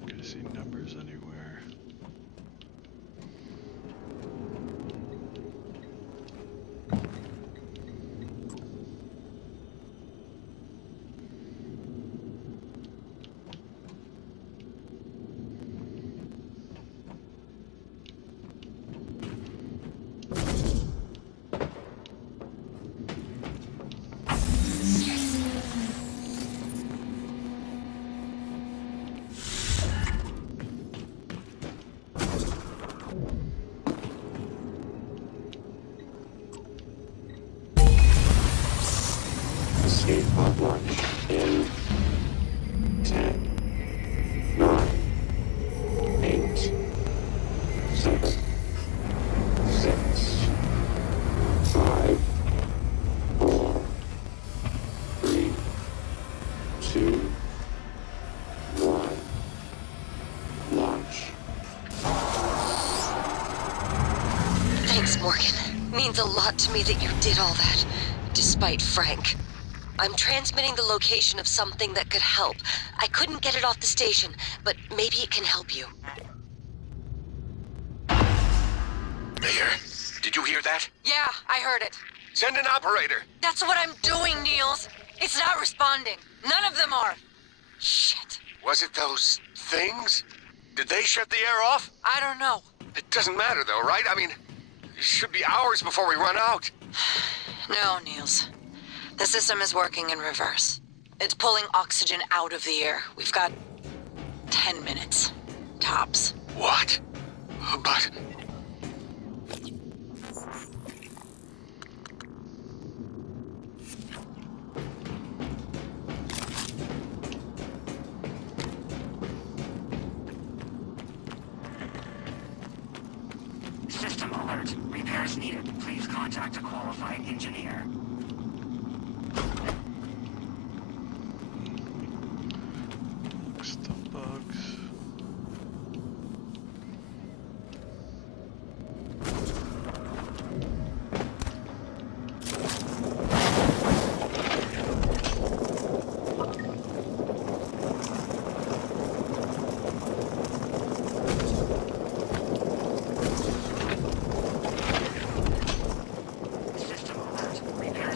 Can I see numbers anywhere? Escape pod launch in 10, 9, 8, 7, 6, 5, 4, 3, 2, 1. Launch. Thanks, Morgan. Means a lot to me that you did all that, despite Frank. I'm transmitting the location of something that could help. I couldn't get it off the station, but maybe it can help you. Mayor, did you hear that? Yeah, I heard it. Send an operator. That's what I'm doing, Niels. It's not responding. None of them are. Shit. Was it those things? Did they shut the air off? I don't know. It doesn't matter though, right? I mean, it should be hours before we run out. No, Niels. The system is working in reverse. It's pulling oxygen out of the air. We've got 10 minutes, tops. What? But... System alert. Repairs needed. Please contact a qualified engineer. Fix the bugs. System alert. Repairs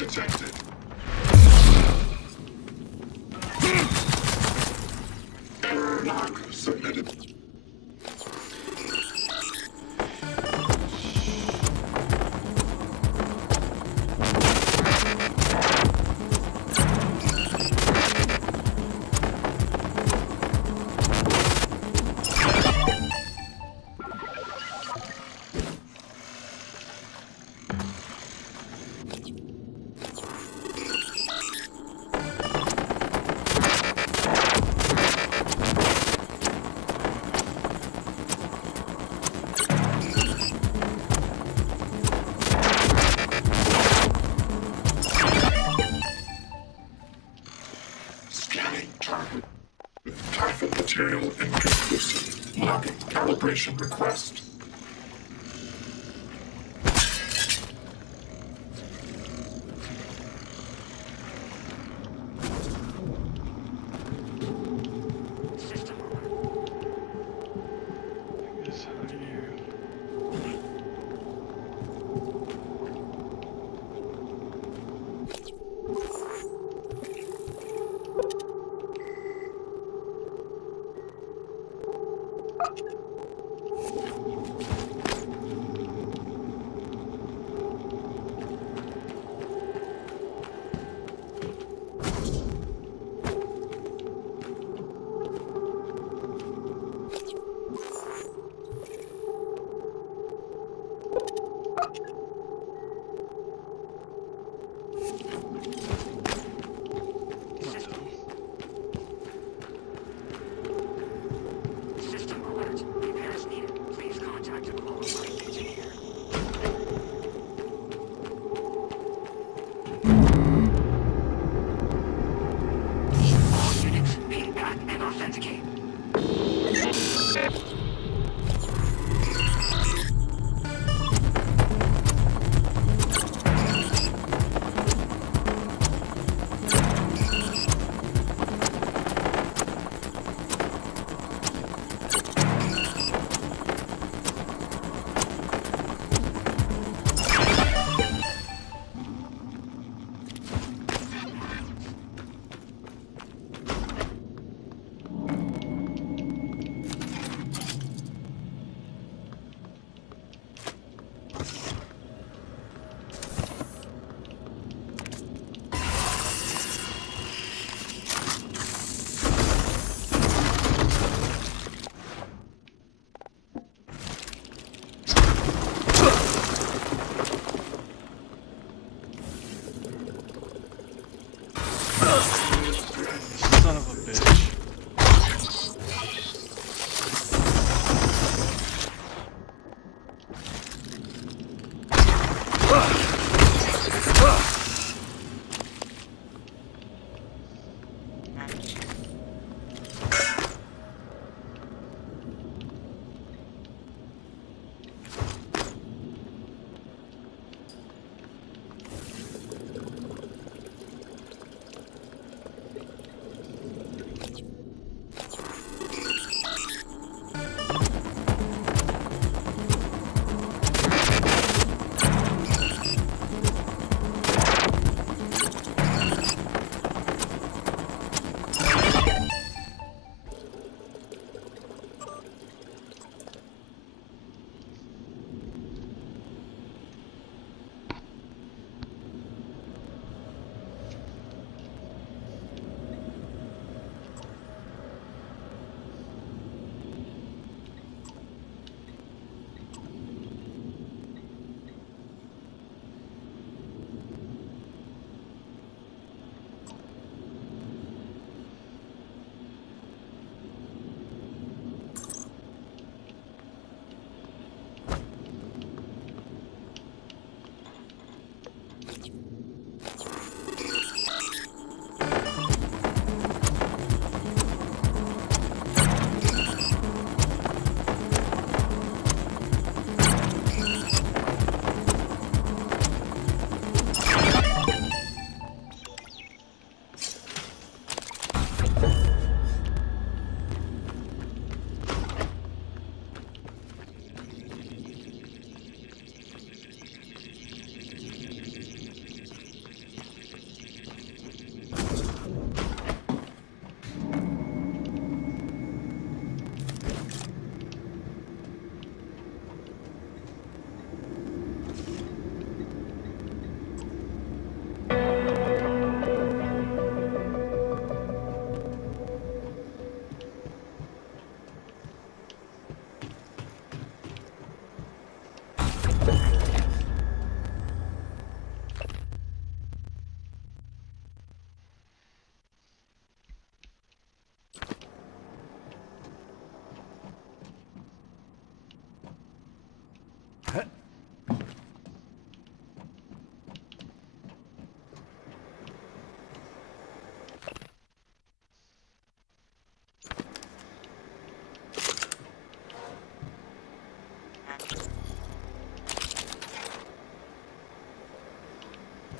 detected. Error log submitted. Scanning target. Typhon material inconclusive. Logging calibration request. Is how you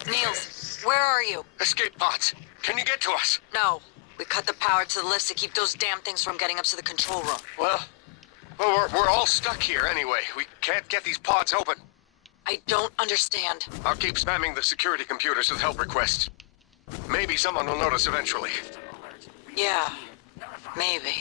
Niels, where are you? Escape pods. Can you get to us? No. We cut the power to the lifts to keep those damn things from getting up to the control room. Well, we're all stuck here anyway. We can't get these pods open. I don't understand. I'll keep spamming the security computers with help requests. Maybe someone will notice eventually. Yeah, maybe.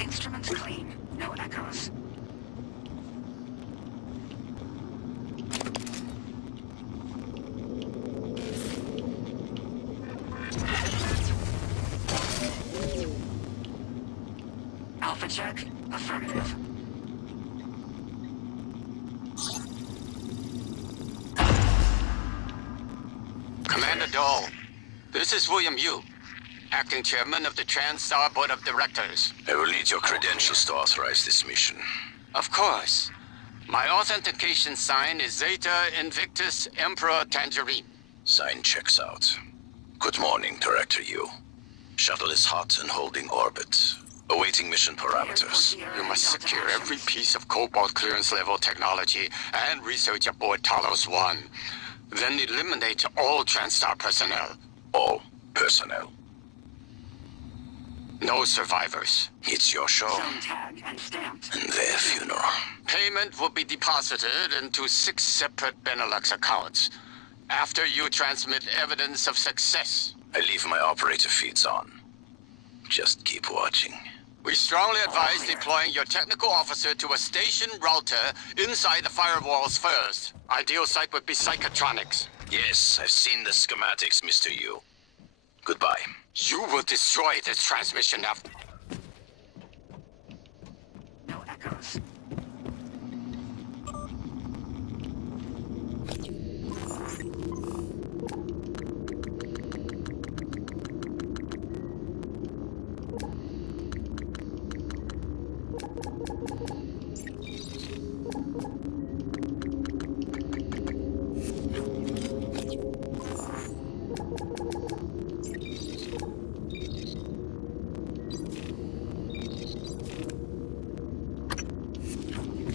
Instruments clean. No echoes. Alpha check. Affirmative. Commander Dahl, this is William Yu, acting chairman of the TranStar Board of Directors. I will need your credentials to authorize this mission. Of course. My authentication sign is Zeta Invictus Emperor Tangerine. Sign checks out. Good morning, Director Yu. Shuttle is hot and holding orbit. Awaiting mission parameters. You must secure every piece of Cobalt clearance level technology and research aboard Talos 1. Then eliminate all TranStar personnel. All personnel. No survivors. It's your show. Tag and stamped. And their funeral. Payment will be deposited into 6 separate Benelux accounts. After you transmit evidence of success. I leave my operator feeds on. Just keep watching. We strongly advise deploying your technical officer to a station router inside the firewalls first. Ideal site would be Psychotronics. Yes, I've seen the schematics, Mr. Yu. Goodbye. You will destroy this transmission now. No echoes.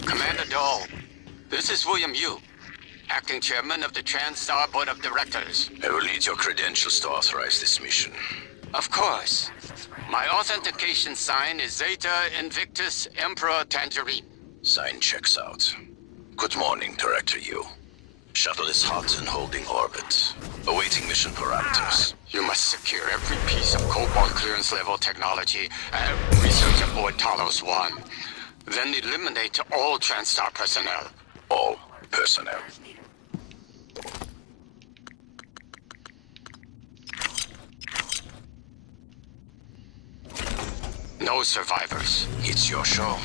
Commander Dahl, this is William Yu, acting chairman of the TranStar Board of Directors. I will need your credentials to authorize this mission. Of course. My authentication sign is Zeta Invictus Emperor Tangerine. Sign checks out. Good morning, Director Yu. Shuttle is hot and holding orbit. Awaiting mission parameters. You must secure every piece of Cobalt clearance level technology and research aboard Talos 1. Then eliminate all TranStar personnel. All personnel. No survivors. It's your show.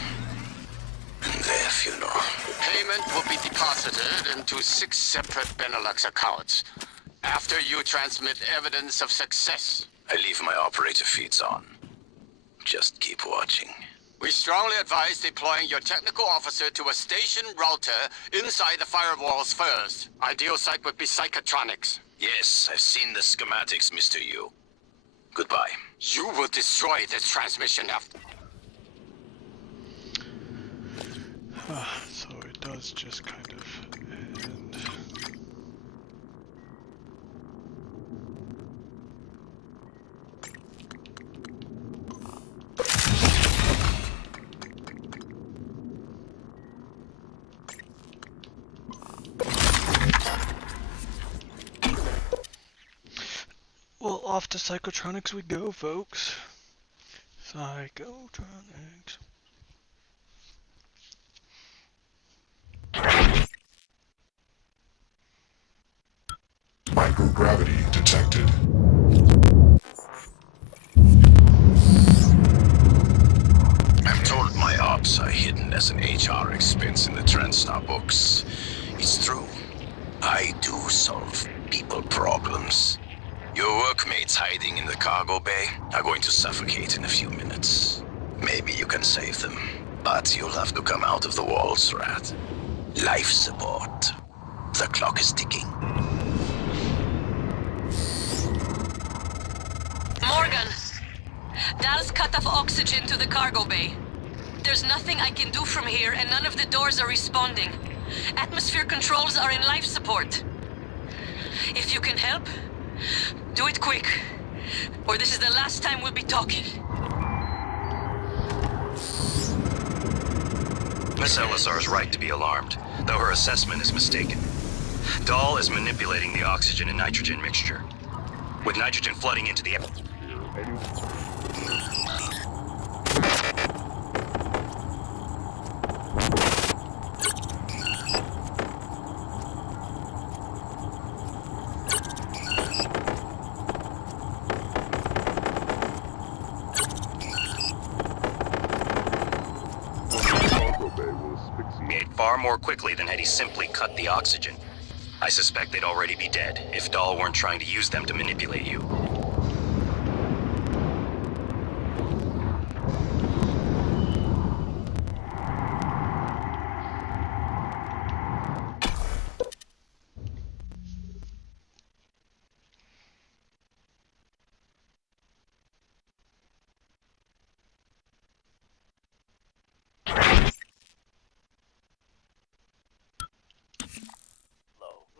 And their funeral. Payment will be deposited into 6 separate Benelux accounts. After you transmit evidence of success. I leave my operator feeds on. just keep watching. We strongly advise deploying your technical officer to a station router inside the firewalls first. Ideal site would be Psychotronics. Yes, I've seen the schematics, Mr. Yu. Goodbye. You will destroy this transmission after... So it does just kind of end. Well, off to Psychotronics we go, folks. Psychotronics. Microgravity detected. I'm told my ops are hidden as an HR expense in the TranStar books. It's true. I do solve people problems. Your workmates hiding in the cargo bay are going to suffocate in a few minutes. Maybe you can save them, but you'll have to come out of the walls, Rat. Life support. The clock is ticking. Morgan! Dal's cut off oxygen to the cargo bay. There's nothing I can do from here, and none of the doors are responding. Atmosphere controls are in life support. If you can help, do it quick, or this is the last time we'll be talking. Miss Elisar is right to be alarmed, though her assessment is mistaken. Dahl is manipulating the oxygen and nitrogen mixture. With nitrogen flooding into the... far more quickly than had he simply cut the oxygen. I suspect they'd already be dead if Dahl weren't trying to use them to manipulate you.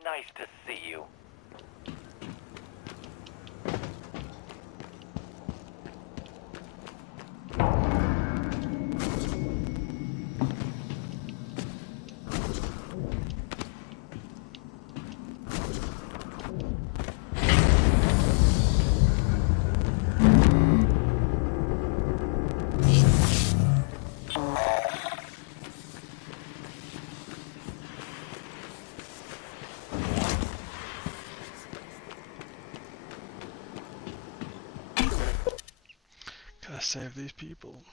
Nice to see you. Gotta save these people.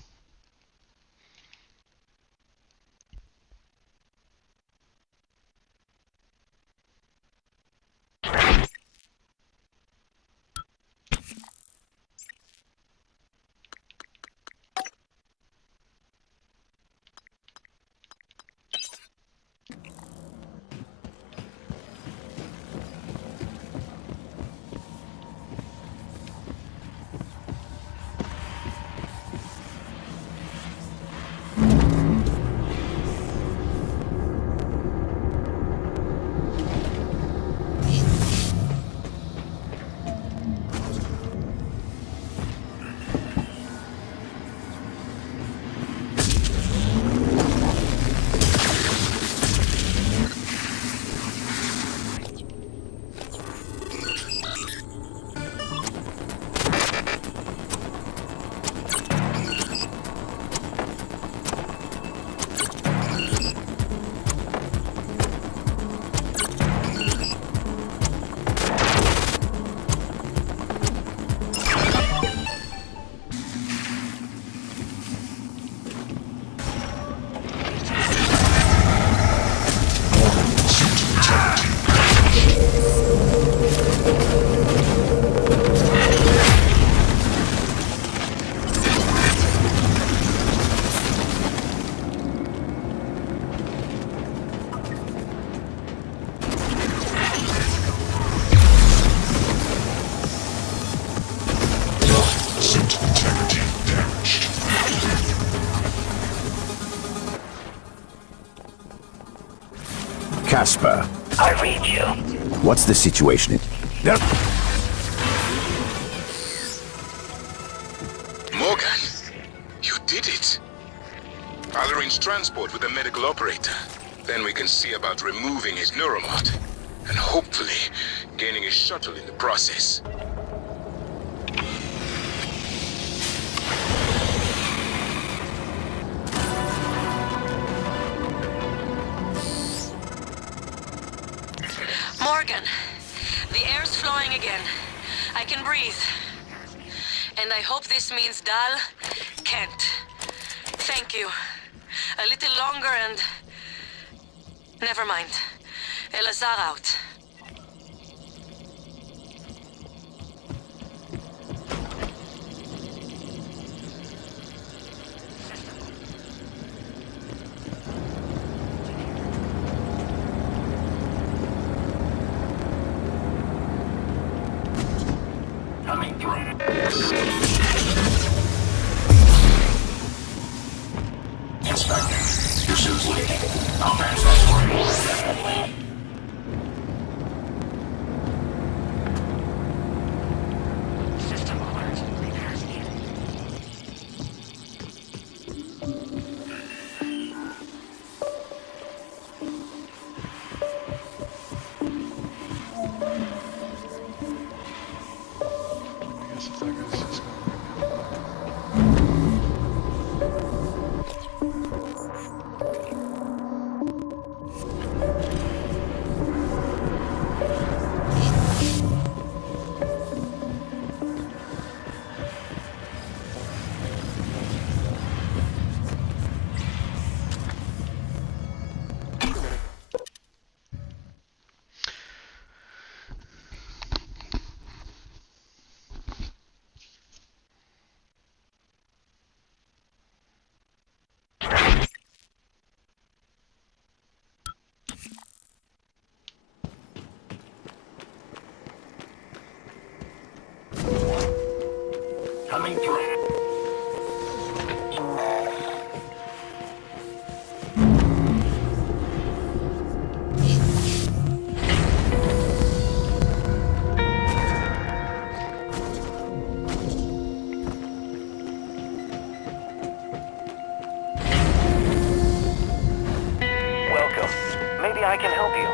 Casper. I read you. What's the situation? Morgan, you did it. I'll arrange transport with the medical operator. Then we can see about removing his neuromod. And hopefully, gaining a shuttle in the process. Morgan, the air's flowing again. I can breathe. And I hope this means Dal can't. Thank you. A little longer and... Never mind. Elazar out. Coming through. Inspector, your suit's leaking. I'll match that for you. System alert. Repairs needed. I guess if that guy's just gonna Coming through. Welcome. Maybe I can help you.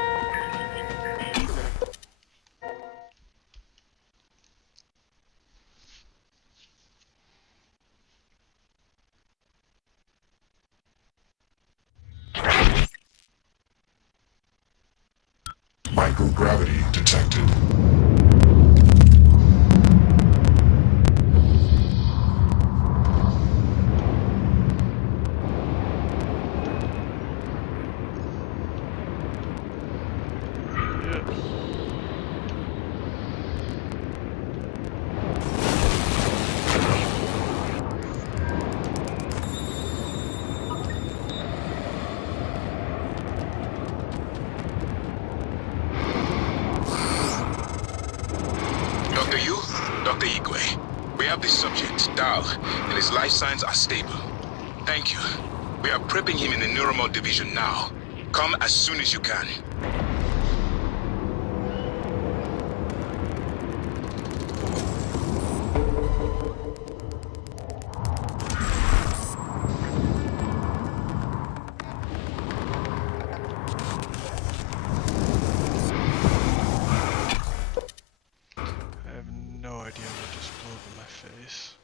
Microgravity detected. Dr. Yu, Dr. Igwe, we have the subject, Dal, and his life signs are stable. Thank you. We are prepping him in the neuromod division now. Come as soon as you can. I have no idea what just blew up in my face.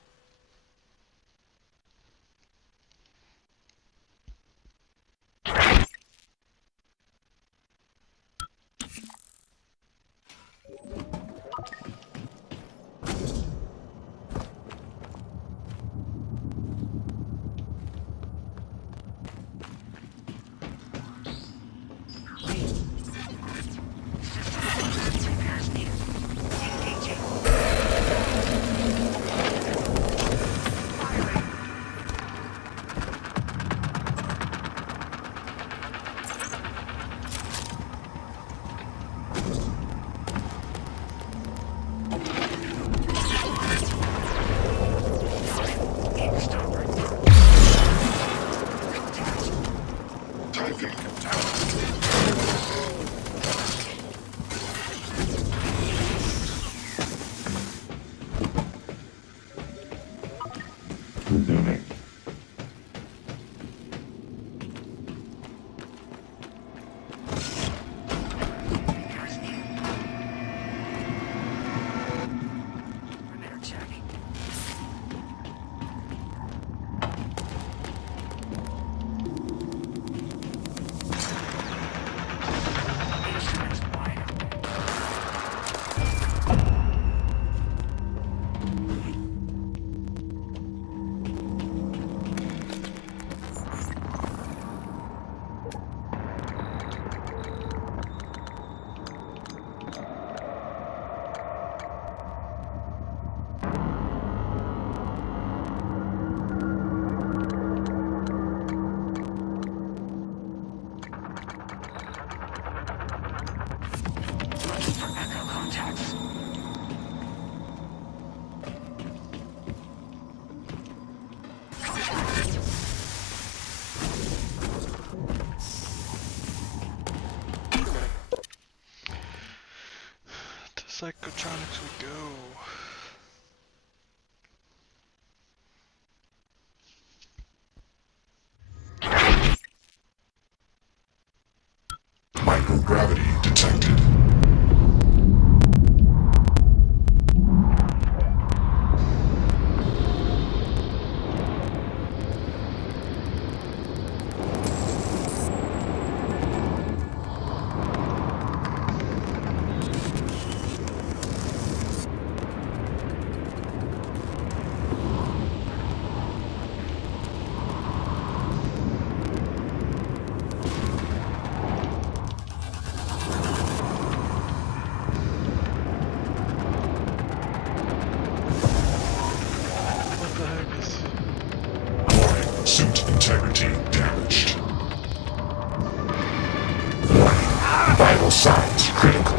Typhon contaminated. psychotronics we go. Microgravity detected. Suit integrity damaged. Warning. Vital signs critical.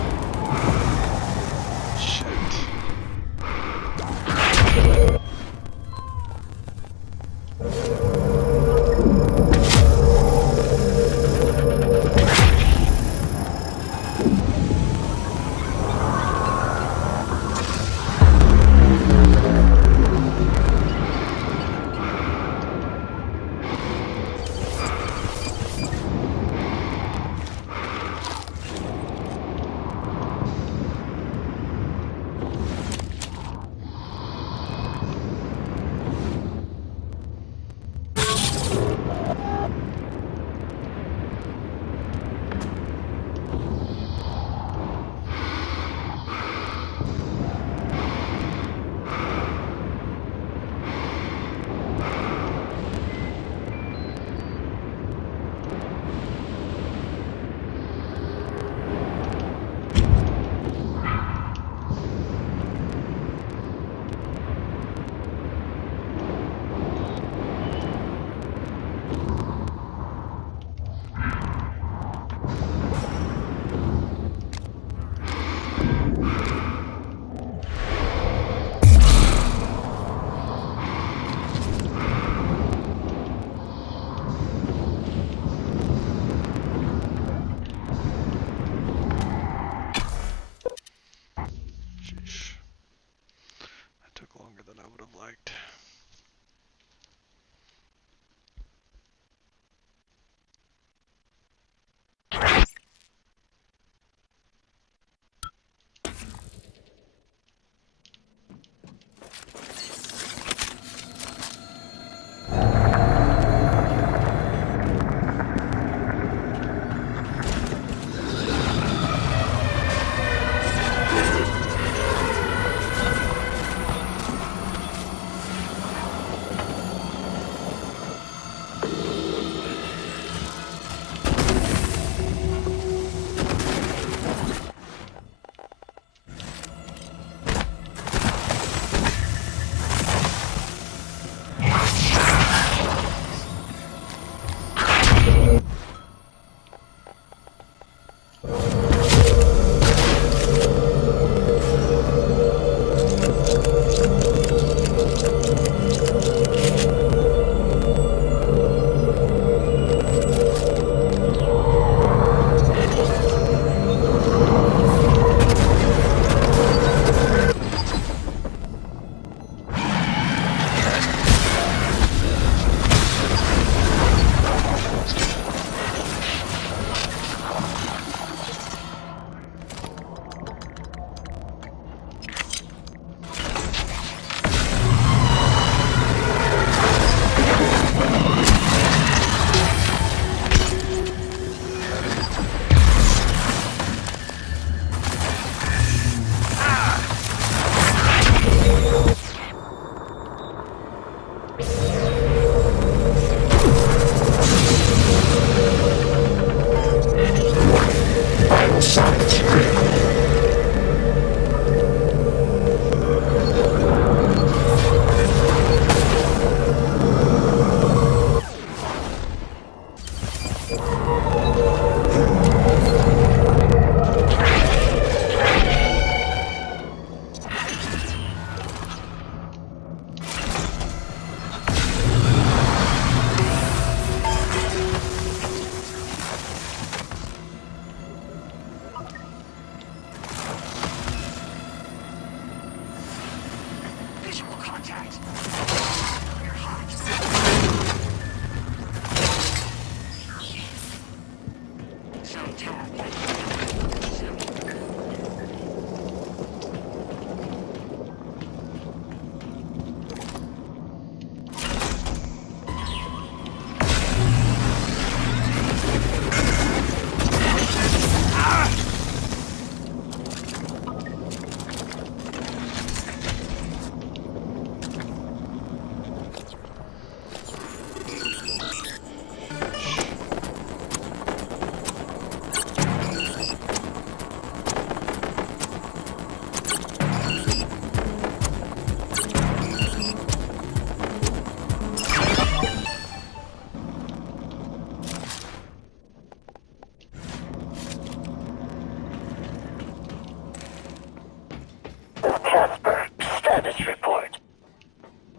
Casper, status report.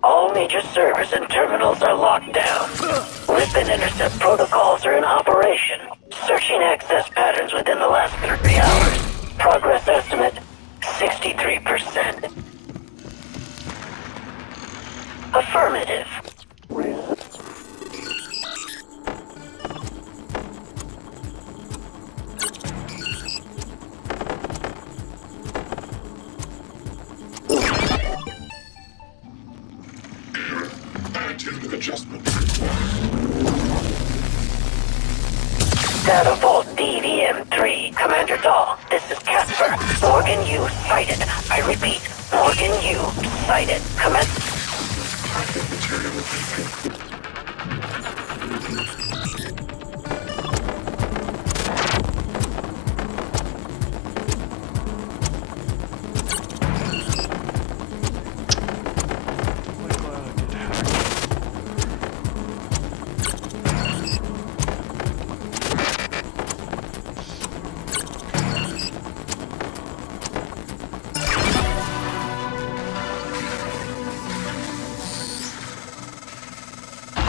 All major servers and terminals are locked down. Rip and intercept protocols are in operation. Searching access patterns within the last 30 hours. Progress estimate, 63%. Affirmative. Attitude adjustment. Data Vault DVM-3, Commander Dahl. This is Casper. Morgan U sighted. I repeat, Morgan U sighted. Target material detected.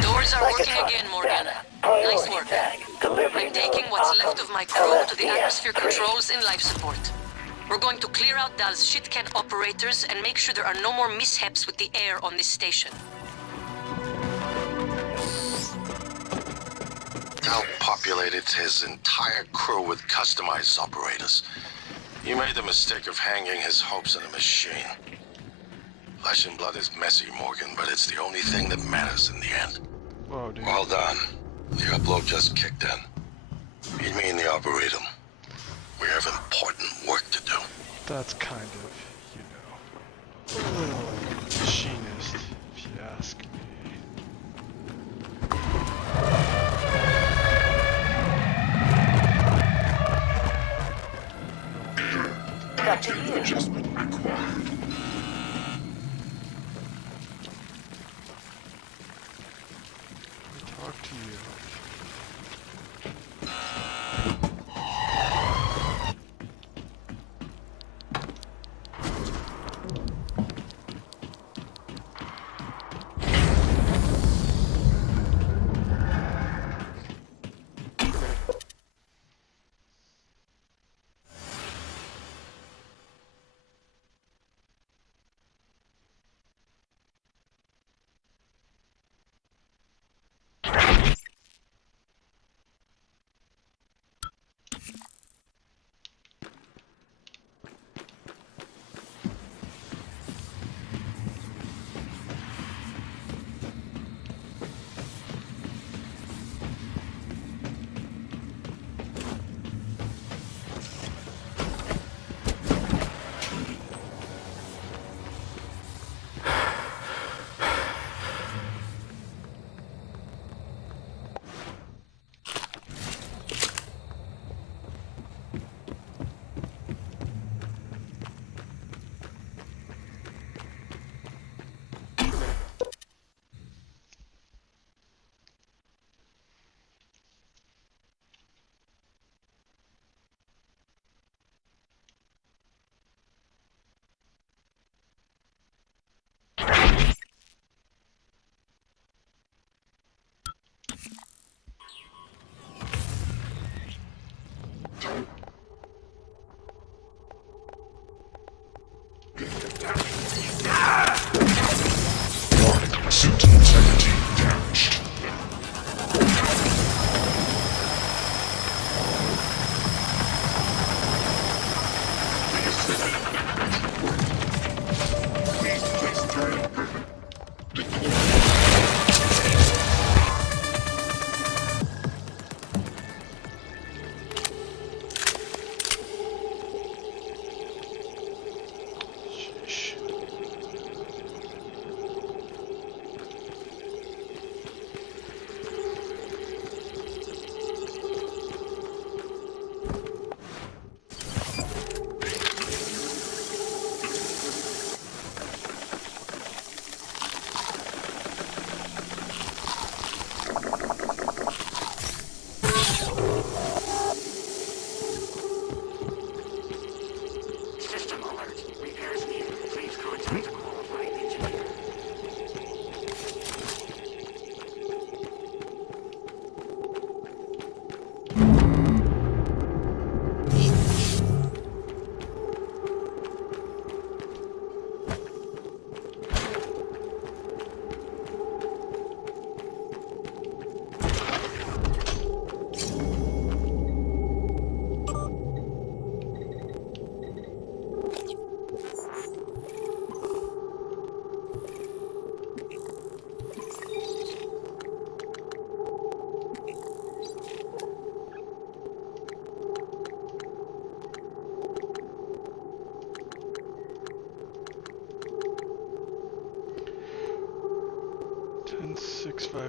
Doors are working again, Morgan. Nice work. I'm taking what's left of my crew to the atmosphere controls and life support. We're going to clear out Dal's shit-can operators and make sure there are no more mishaps with the air on this station. Dal populated his entire crew with customized operators. He made the mistake of hanging his hopes on a machine. Flesh and blood is messy, Morgan, but it's the only thing that matters in the end. Whoa, dude. Well done. The upload just kicked in. Meet me in the Arboretum. We have important work to do. That's kind of, you know, a little machinist, if you ask me. Attitude adjustment required. Let me talk to you.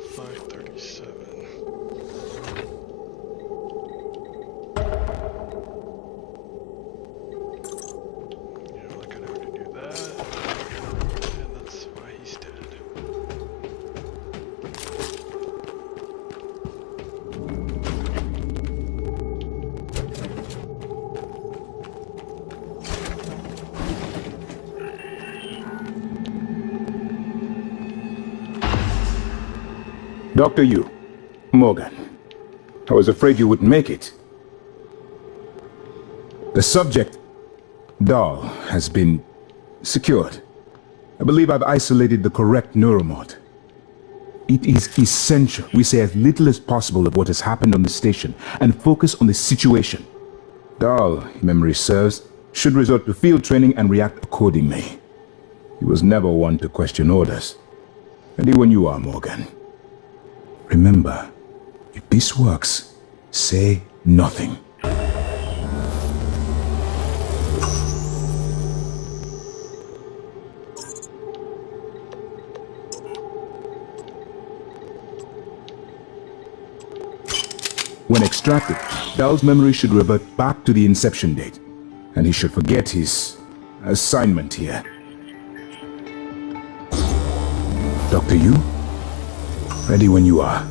5537. You know, I could already do that. And that's why he's dead. Dr. Yu, Morgan, I was afraid you wouldn't make it. The subject, Dahl, has been secured. I believe I've isolated the correct neuromod. It is essential we say as little as possible of what has happened on the station and focus on the situation. Dahl, if memory serves, should resort to field training and react accordingly. He was never one to question orders. Ready when you are, Morgan. Remember, if this works, say nothing. When extracted, Dahl's memory should revert back to the inception date, and he should forget his assignment here. Dr. Yu, ready when you are.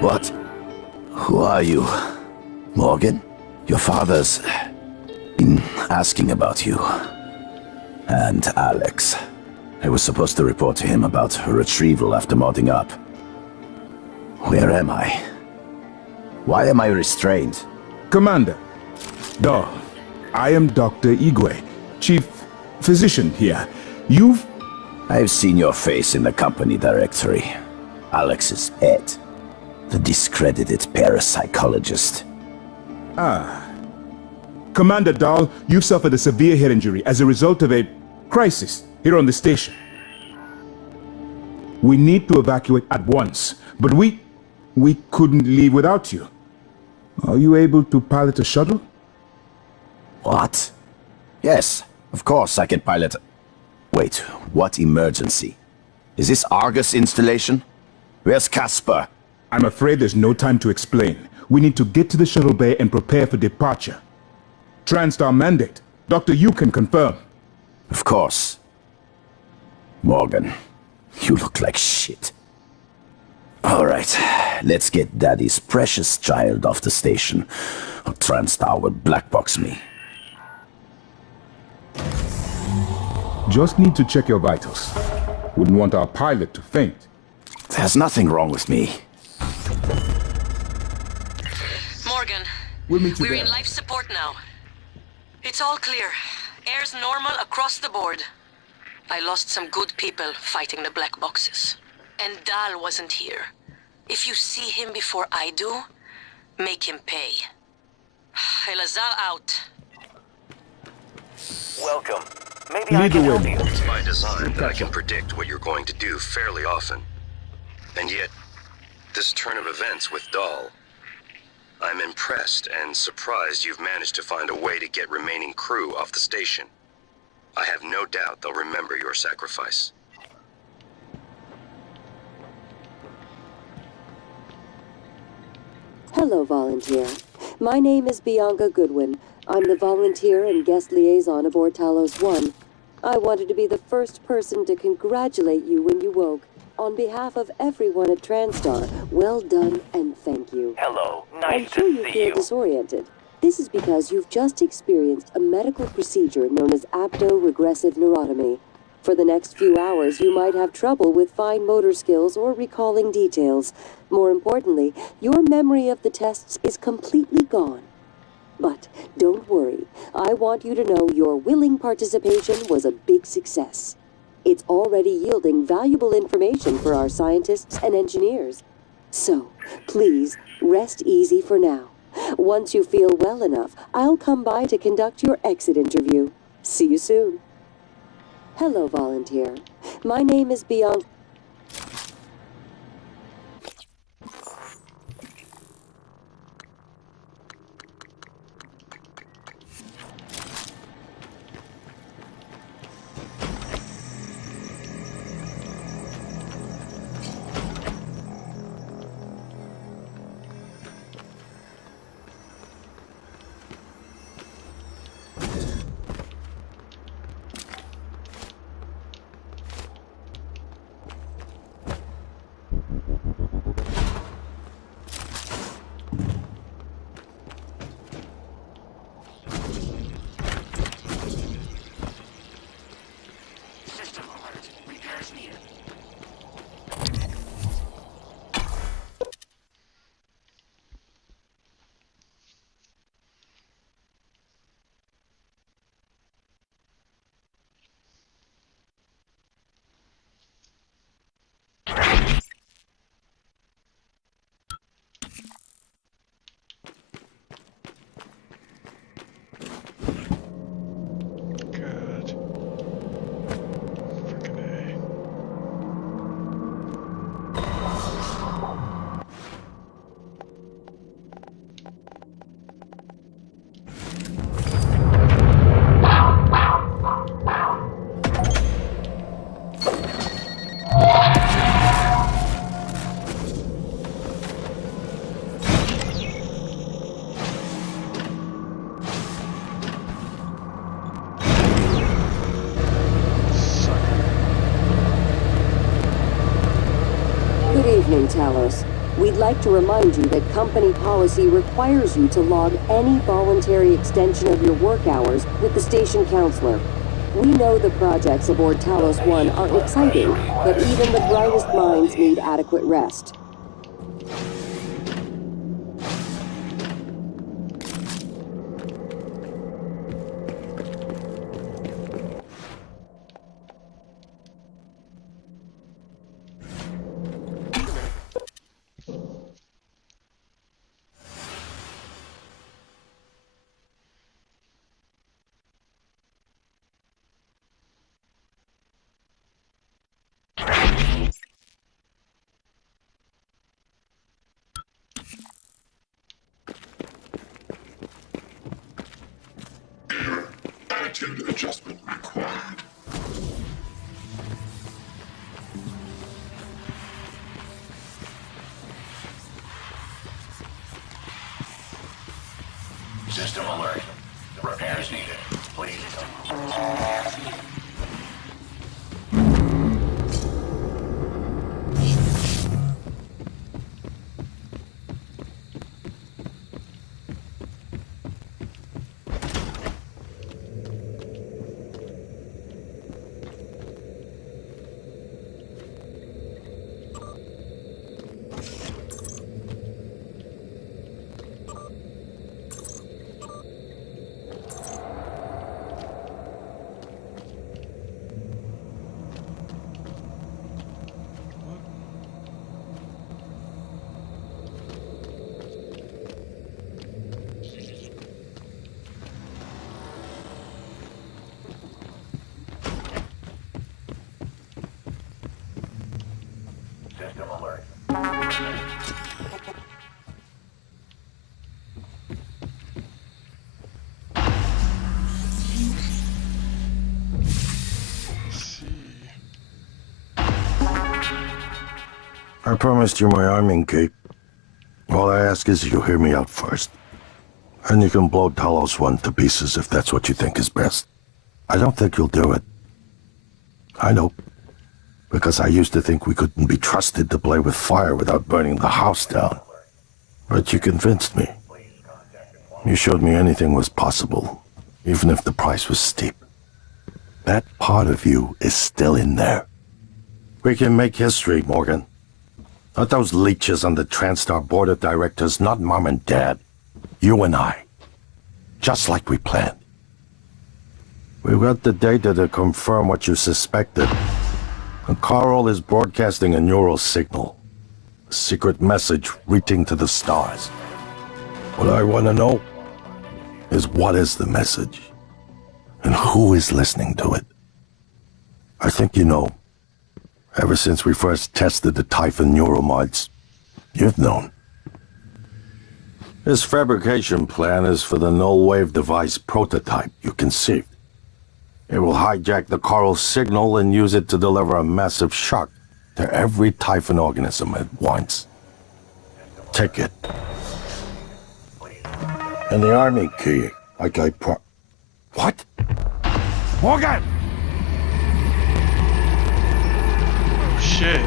What? Who are you? Morgan? Your father's been asking about you. And Alex. I was supposed to report to him about her retrieval after modding up. Where am I? Why am I restrained? Commander, Dahl, I am Dr. Igwe, Chief Physician here. I've seen your face in the company directory. Alex's pet. The discredited parapsychologist. Commander Dahl, you've suffered a severe head injury as a result of a crisis here on the station. We need to evacuate at once, but we couldn't leave without you. Are you able to pilot a shuttle? What? Yes, of course I can pilot. Wait, what emergency? Is this Argus installation? Where's Casper? I'm afraid there's no time to explain. We need to get to the shuttle bay and prepare for departure. TranStar mandate. Dr. Yu can confirm. Of course. Morgan, you look like shit. All right, let's get Daddy's precious child off the station, or TranStar will blackbox me. Just need to check your vitals. Wouldn't want our pilot to faint. There's nothing wrong with me. Morgan, We'll meet you we're there. in life support now. It's all clear. Air's normal across the board. I lost some good people fighting the black boxes. And Dahl wasn't here. If you see him before I do, make him pay. Elazar out. Welcome. Maybe I can help you. It's by design that I can predict what you're going to do fairly often. And yet, this turn of events with Dahl, I'm impressed and surprised you've managed to find a way to get remaining crew off the station. I have no doubt they'll remember your sacrifice. Hello, volunteer. My name is Bianca Goodwin. I'm the volunteer and guest liaison aboard Talos 1. I wanted to be the first person to congratulate you when you woke. On behalf of everyone at TranStar, well done and thank you. Hello. I'm Nice sure to you see feel you. disoriented. This is because you've just experienced a medical procedure known as apto-regressive neurotomy. For the next few hours, you might have trouble with fine motor skills or recalling details. More importantly, your memory of the tests is completely gone. But don't worry. I want you to know your willing participation was a big success. It's already yielding valuable information for our scientists and engineers. So, please, rest easy for now. Once you feel well enough, I'll come by to conduct your exit interview. See you soon. Hello, volunteer. My name is Bianca. evening, Talos. We'd like to remind you that company policy requires you to log any voluntary extension of your work hours with the station counselor. We know the projects aboard Talos 1 are exciting, but even the brightest minds need adequate rest. Attitude adjustment required. System alert. Repairs needed. Please. System alert. I promised you my arming cape. All I ask is you hear me out first. And you can blow Talos 1 to pieces if that's what you think is best. I don't think you'll do it. I know. Because I used to think we couldn't be trusted to play with fire without burning the house down. But you convinced me. You showed me anything was possible, even if the price was steep. That part of you is still in there. We can make history, Morgan. Not those leeches on the TranStar board of directors, not Mom and Dad. You and I. Just like we planned. We've got the data to confirm what you suspected. And Carl is broadcasting a neural signal. A secret message reaching to the stars. What I want to know is what is the message? And who is listening to it? I think you know. Ever since we first tested the Typhon neuromods, you've known. This fabrication plan is for the null-wave device prototype you conceived. It will hijack the Coral signal and use it to deliver a massive shock to every Typhon organism at once. Take it. And the army key, like I What? Morgan! Oh shit.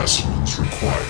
specimens required.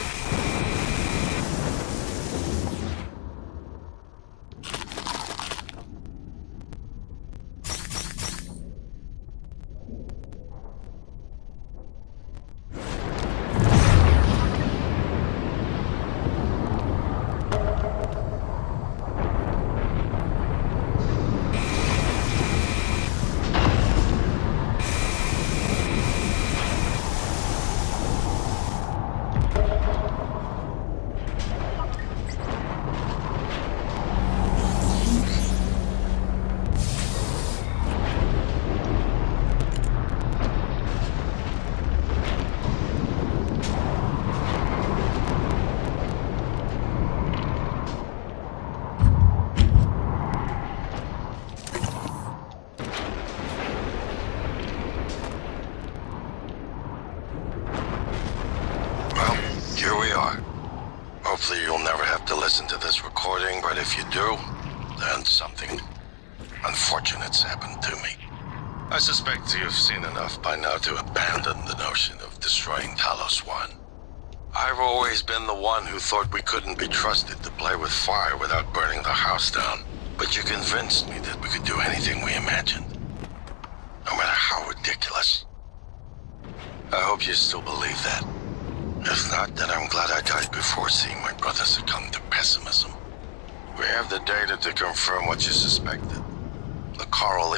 Well, here we are. Hopefully you'll never have to listen to this recording, but if you do, then something unfortunate's happened to me. I suspect you've seen enough by now to abandon the notion of destroying Talos 1. I've always been the one who thought we couldn't be trusted to play with fire without burning the house down. But you convinced me that we could do anything we imagined, no matter how ridiculous. I hope you still believe that. If not, then I'm glad I died before seeing my brother succumb to pessimism. We have the data to confirm what you suspected. The coral...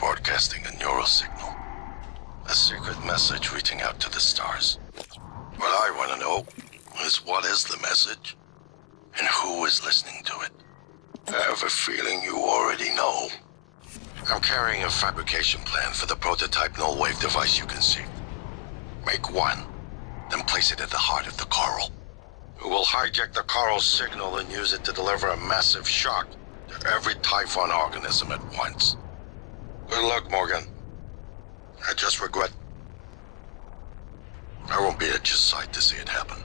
broadcasting a neural signal. A secret message reaching out to the stars. What I want to know is what is the message? And who is listening to it? I have a feeling you already know. I'm carrying a fabrication plan for the prototype null-wave device you conceived. Make one, then place it at the heart of the coral. We'll hijack the coral's signal and use it to deliver a massive shock to every Typhon organism at once. Good luck, Morgan. I just regret I won't be at your side to see it happen.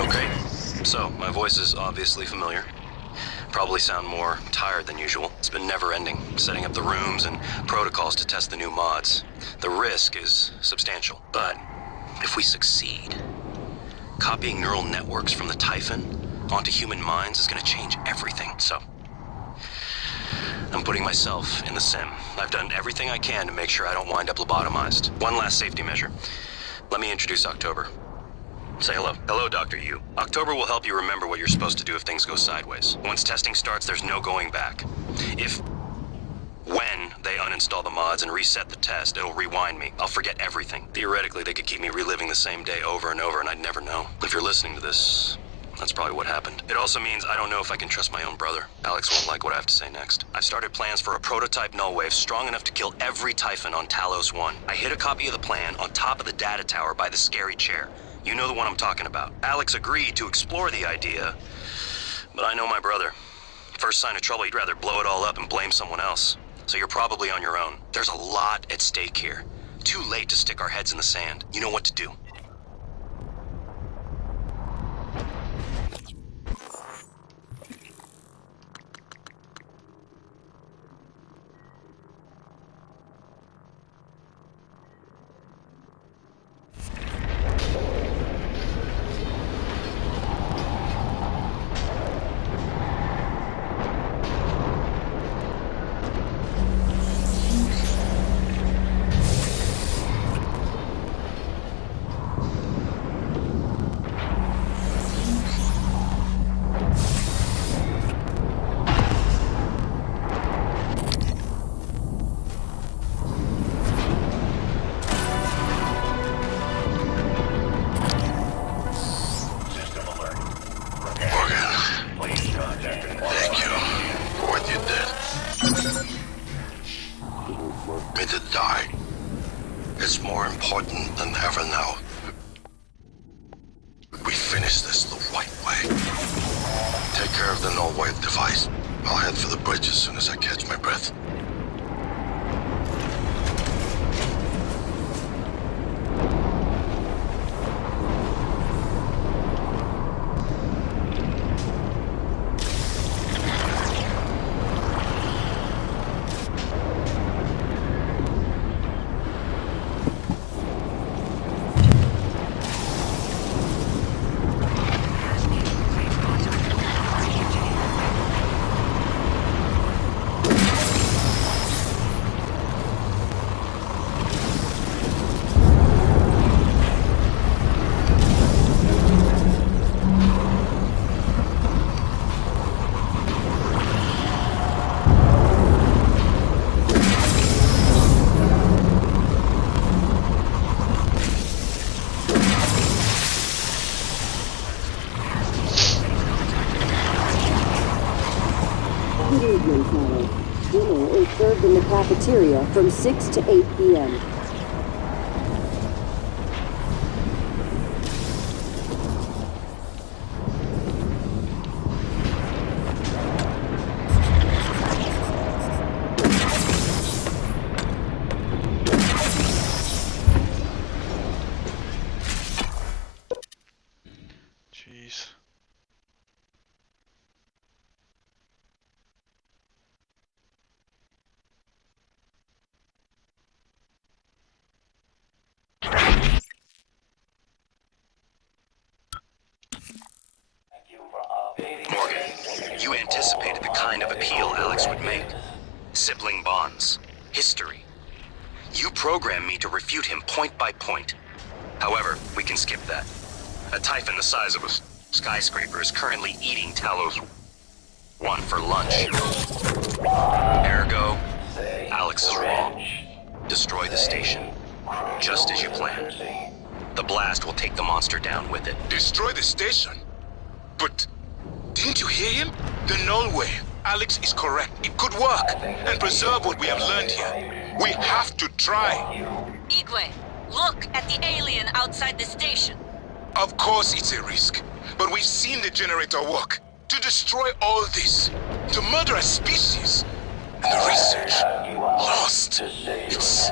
Okay, so my voice is obviously familiar. Probably sound more tired than usual. It's been never-ending, setting up the rooms and protocols to test the new mods. The risk is substantial, but if we succeed, copying neural networks from the Typhon onto human minds is going to change everything. So I'm putting myself in the sim. I've done everything I can to make sure I don't wind up lobotomized. One last safety measure. Let me introduce October. Say hello. Hello, Dr. Yu. October will help you remember what you're supposed to do if things go sideways. Once testing starts, there's no going back. When they uninstall the mods and reset the test, it'll rewind me. I'll forget everything. Theoretically, they could keep me reliving the same day over and over, and I'd never know. If you're listening to this, that's probably what happened. It also means I don't know if I can trust my own brother. Alex won't like what I have to say next. I've started plans for a prototype null wave strong enough to kill every Typhon on Talos 1. I hid a copy of the plan on top of the data tower by the scary chair. You know the one I'm talking about. Alex agreed to explore the idea, but I know my brother. First sign of trouble, he'd rather blow it all up and blame someone else. So you're probably on your own. There's a lot at stake here. Too late to stick our heads in the sand. You know what to do. dinner is served in the cafeteria from 6 to 8 p.m. Jeez. Morgan, you anticipated the kind of appeal Alex would make. Sibling bonds. History. You programmed me to refute him point by point. However, we can skip that. A typhon the size of a skyscraper is currently eating Talos 1 for lunch. Ergo, Alex is wrong. Destroy the station. Just as you planned. The blast will take the monster down with it. Destroy the station? But didn't you hear him? The null wave. Alex is correct. It could work and preserve what we have learned here. We have to try. Igwe, look at the alien outside the station. Of course it's a risk, but we've seen the generator work. To destroy all this, to murder a species, and the research lost.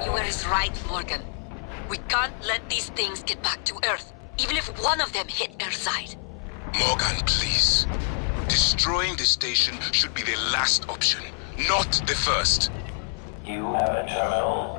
You were right, Morgan. We can't let these things get back to Earth, even if one of them hit Earthside. Morgan, please. Destroying the station should be the last option, not the first. You have a terminal.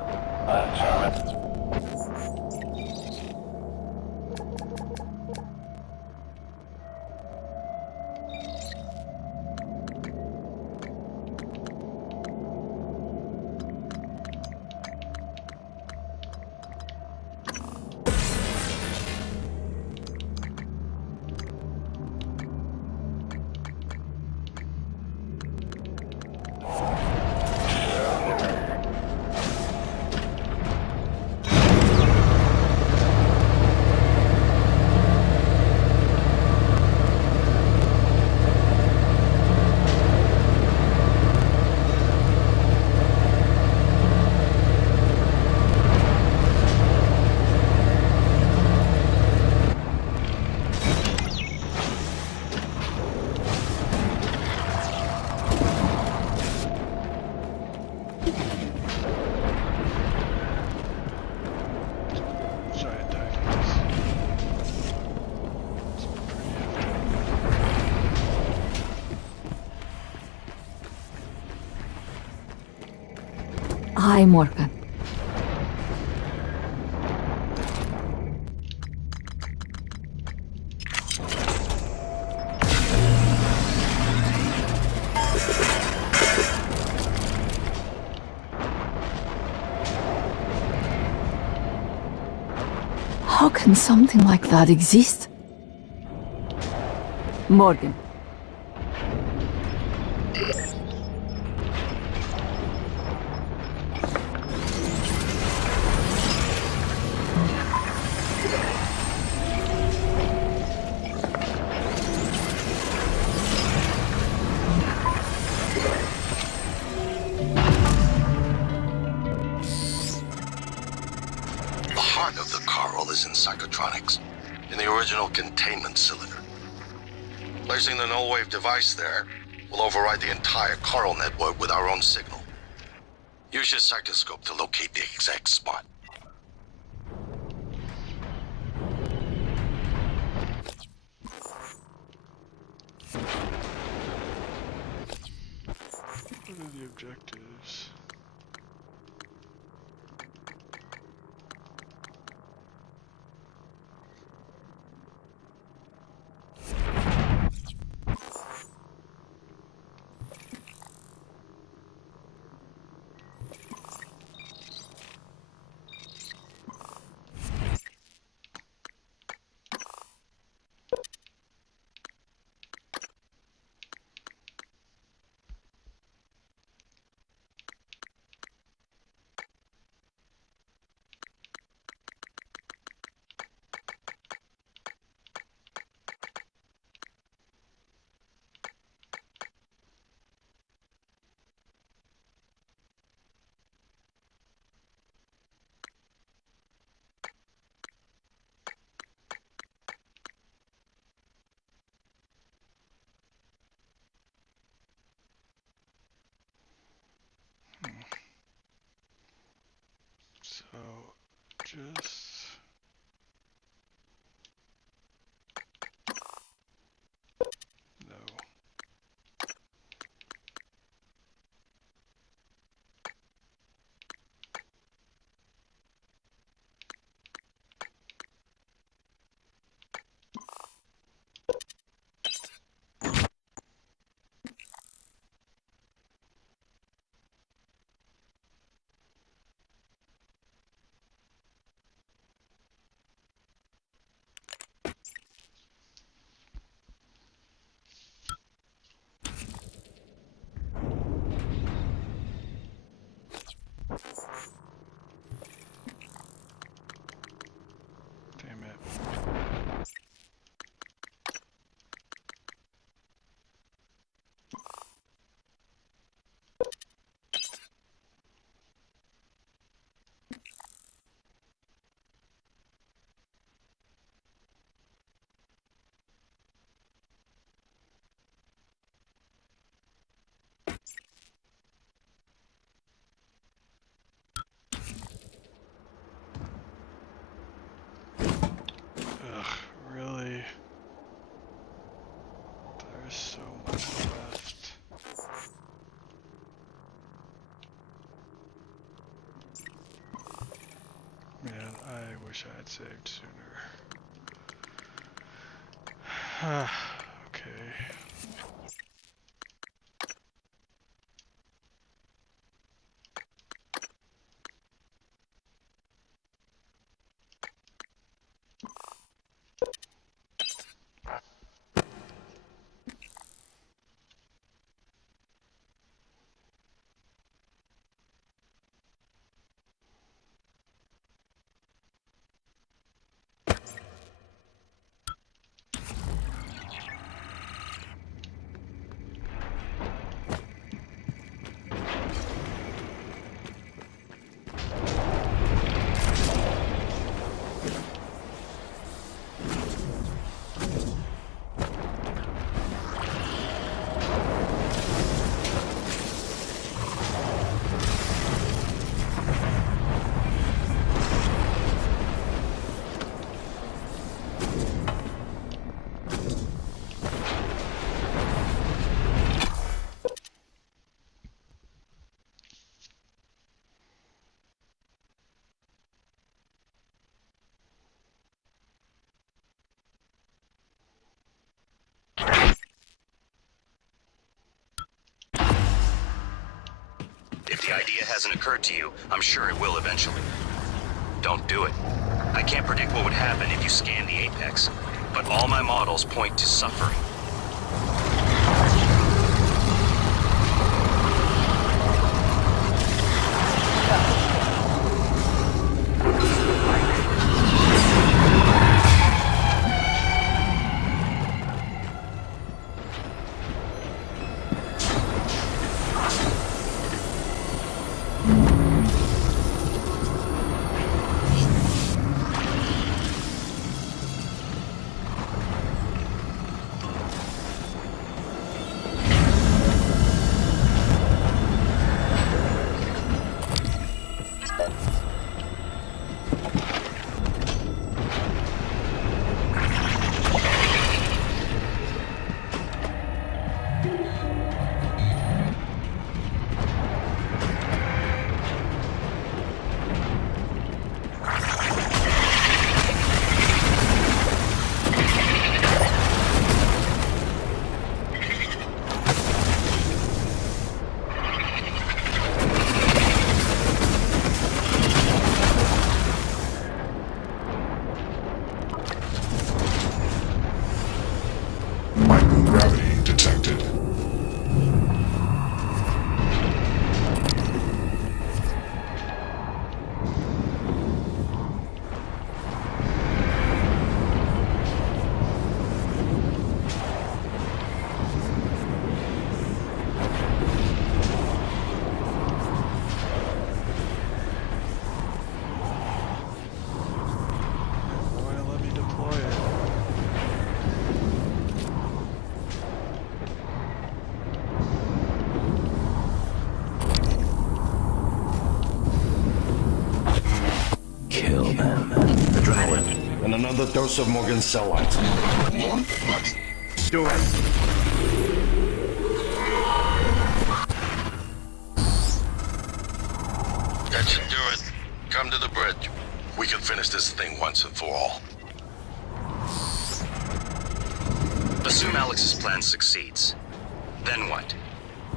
Hi, Morgan. How can something like that exist? Morgan. The heart of the coral is in psychotronics, in the original containment cylinder. Placing the null wave device there will override the entire coral network with our own signal. Use your psychoscope to locate the exact spot. What are the objectives? just... No. Damn it. Ugh, really? There's so much left. Man, I wish I had saved sooner. Okay. If the idea hasn't occurred to you, I'm sure it will eventually. Don't do it. I can't predict what would happen if you scan the Apex, but all my models point to suffering. and another dose of Morgan's cell lines. Do it. That should do it. Come to the bridge. We can finish this thing once and for all. Assume Alex's plan succeeds. Then what?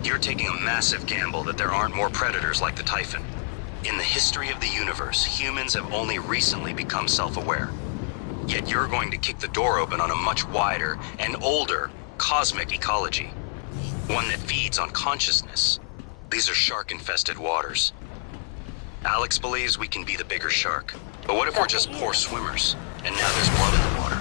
You're taking a massive gamble that there aren't more predators like the Typhon. In the history of the universe, humans have only recently become self-aware. Yet you're going to kick the door open on a much wider and older cosmic ecology. One that feeds on consciousness. These are shark-infested waters. Alex believes we can be the bigger shark. But what if we're just poor swimmers, and now there's blood in the water?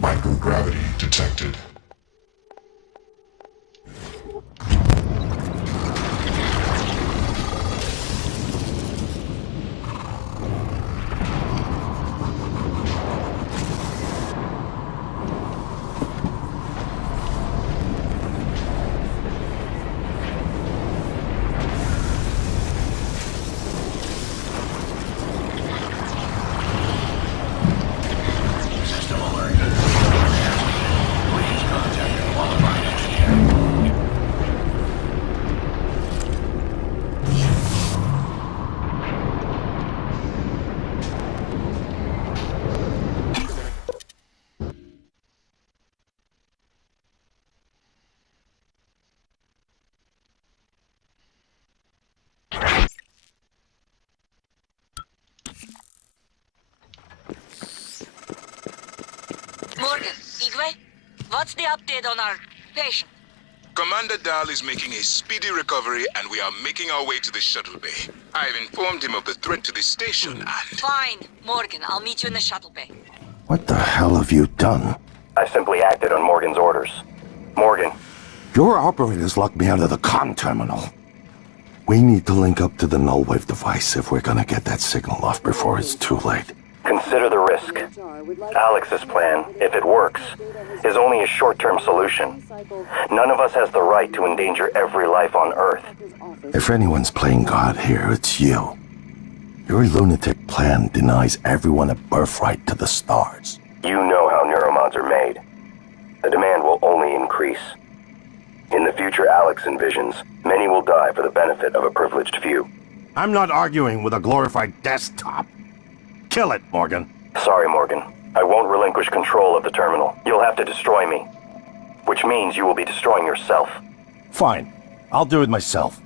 Microgravity detected. System alert. Please contact a qualified engineer. Morgan, Igwe, what's the update on our patient? Commander Dahl is making a speedy recovery, and we are making our way to the shuttle bay. I've informed him of the threat to the station, and... Fine. Morgan, I'll meet you in the shuttle bay. What the hell have you done? I simply acted on Morgan's orders. Morgan. Your operators locked me out of the comm terminal. We need to link up to the null wave device if we're gonna get that signal off before it's too late. Consider the risk. Alex's plan, if it works, is only a short-term solution. None of us has the right to endanger every life on Earth. If anyone's playing God here, it's you. Your lunatic plan denies everyone a birthright to the stars. You know how neuromods are made. The demand will only increase. In the future Alex envisions, many will die for the benefit of a privileged few. I'm not arguing with a glorified desktop. Kill it, Morgan. Sorry, Morgan. I won't relinquish control of the terminal. You'll have to destroy me. Which means you will be destroying yourself. Fine. I'll do it myself.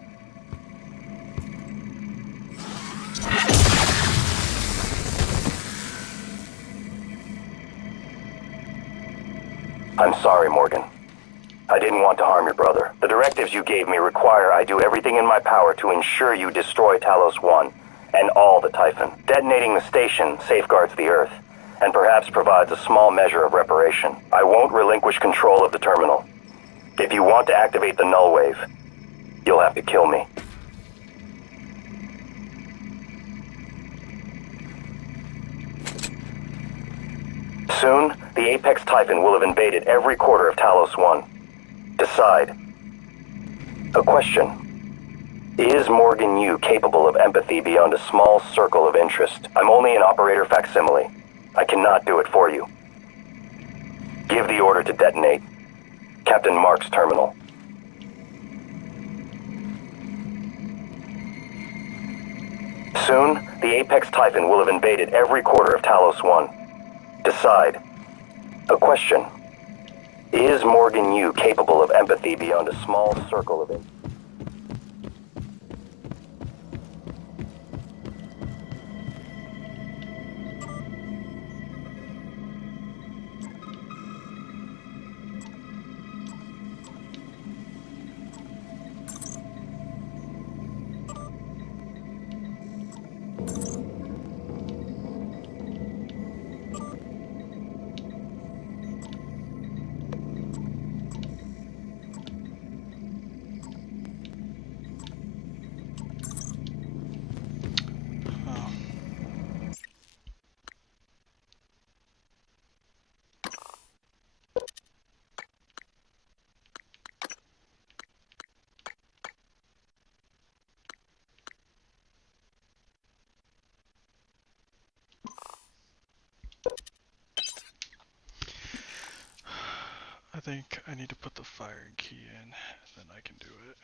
I'm sorry, Morgan. I didn't want to harm your brother. The directives you gave me require I do everything in my power to ensure you destroy Talos 1 and all the Typhon. Detonating the station safeguards the Earth, and perhaps provides a small measure of reparation. I won't relinquish control of the terminal. If you want to activate the null wave, you'll have to kill me. Soon, the Apex Typhon will have invaded every quarter of Talos 1. Decide. A question. Is Morgan Yu capable of empathy beyond a small circle of interest? I'm only an operator facsimile. I cannot do it for you. Give the order to detonate. Captain Mark's terminal. Soon, the Apex Typhon will have invaded every quarter of Talos 1. Decide. A question. Is Morgan Yu capable of empathy beyond a small circle of interest? I think I need to put the firing key in, then I can do it.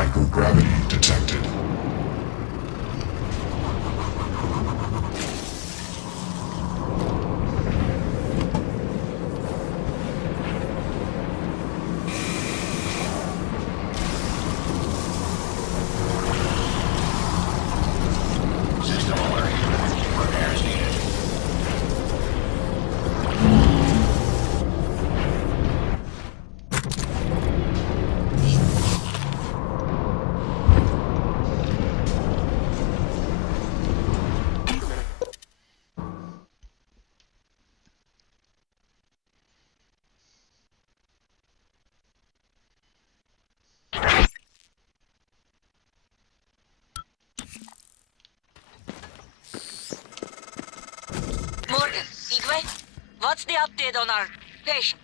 Microgravity detected. System alert. Repairs needed. Morgan, Igwe, what's the update on our patient?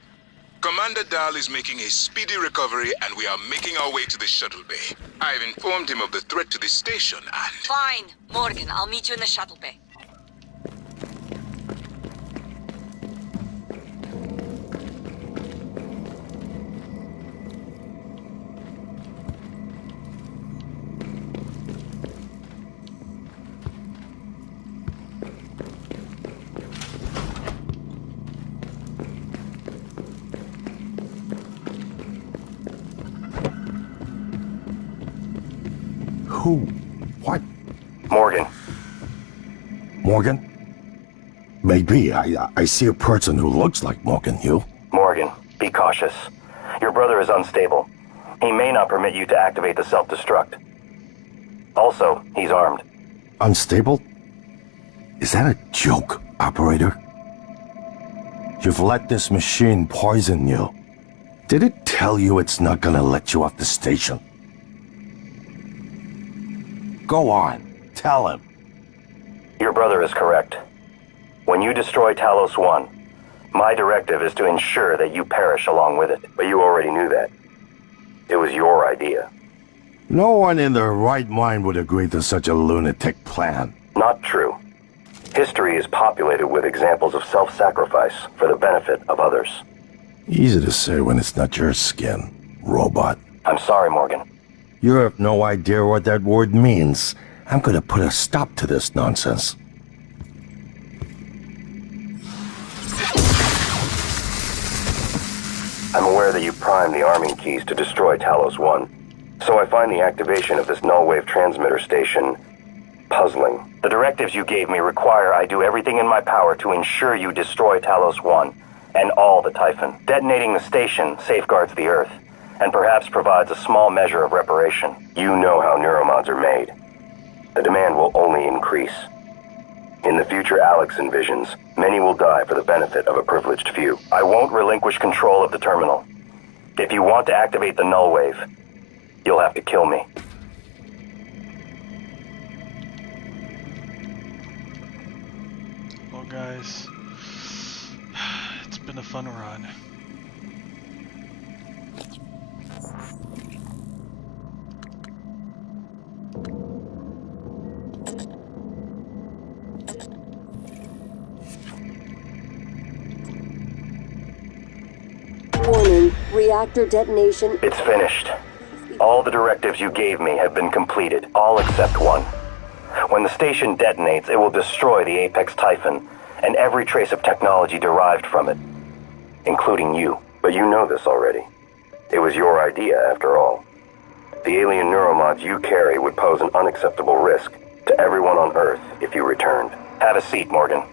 Commander Dahl is making a speedy recovery, and we are making our way to the shuttle bay. I've informed him of the threat to the station, and... Fine, Morgan, I'll meet you in the shuttle bay. Who? What? Morgan. Morgan? Maybe. I see a person who looks like Morgan. You? Morgan, be cautious. Your brother is unstable. He may not permit you to activate the self-destruct. Also, he's armed. Unstable? Is that a joke, operator? You've let this machine poison you. Did it tell you it's not gonna let you off the station? Go on, tell him. Your brother is correct. When you destroy Talos 1, my directive is to ensure that you perish along with it. But you already knew that. It was your idea. No one in their right mind would agree to such a lunatic plan. Not true. History is populated with examples of self-sacrifice for the benefit of others. Easy to say when it's not your skin, robot. I'm sorry, Morgan. You have no idea what that word means. I'm gonna put a stop to this nonsense. I'm aware that you primed the arming keys to destroy Talos 1, so I find the activation of this null-wave transmitter station puzzling. The directives you gave me require I do everything in my power to ensure you destroy Talos 1 and all the Typhon. Detonating the station safeguards the Earth, and perhaps provides a small measure of reparation. You know how neuromods are made. The demand will only increase. In the future Alex envisions, many will die for the benefit of a privileged few. I won't relinquish control of the terminal. If you want to activate the null wave, you'll have to kill me. Well, guys, it's been a fun run. Warning, reactor detonation. It's finished. All the directives you gave me have been completed, all except one. When the station detonates, it will destroy the Apex Typhon and every trace of technology derived from it, including you. But you know this already. It was your idea, after all. The alien neuromods you carry would pose an unacceptable risk to everyone on Earth if you returned. Have a seat, Morgan.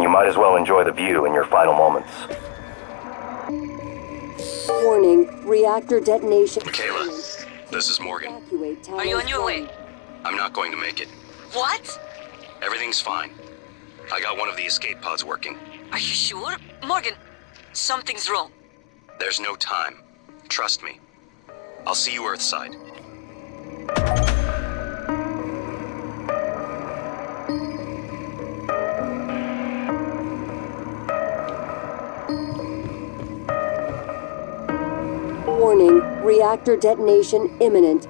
You might as well enjoy the view in your final moments. Warning, reactor detonation. Michaela, this is Morgan. Are you on your way? I'm not going to make it. What? Everything's fine. I got one of the escape pods working. Are you sure? Morgan, something's wrong. There's no time. Trust me. I'll see you Earthside. Warning, reactor detonation imminent.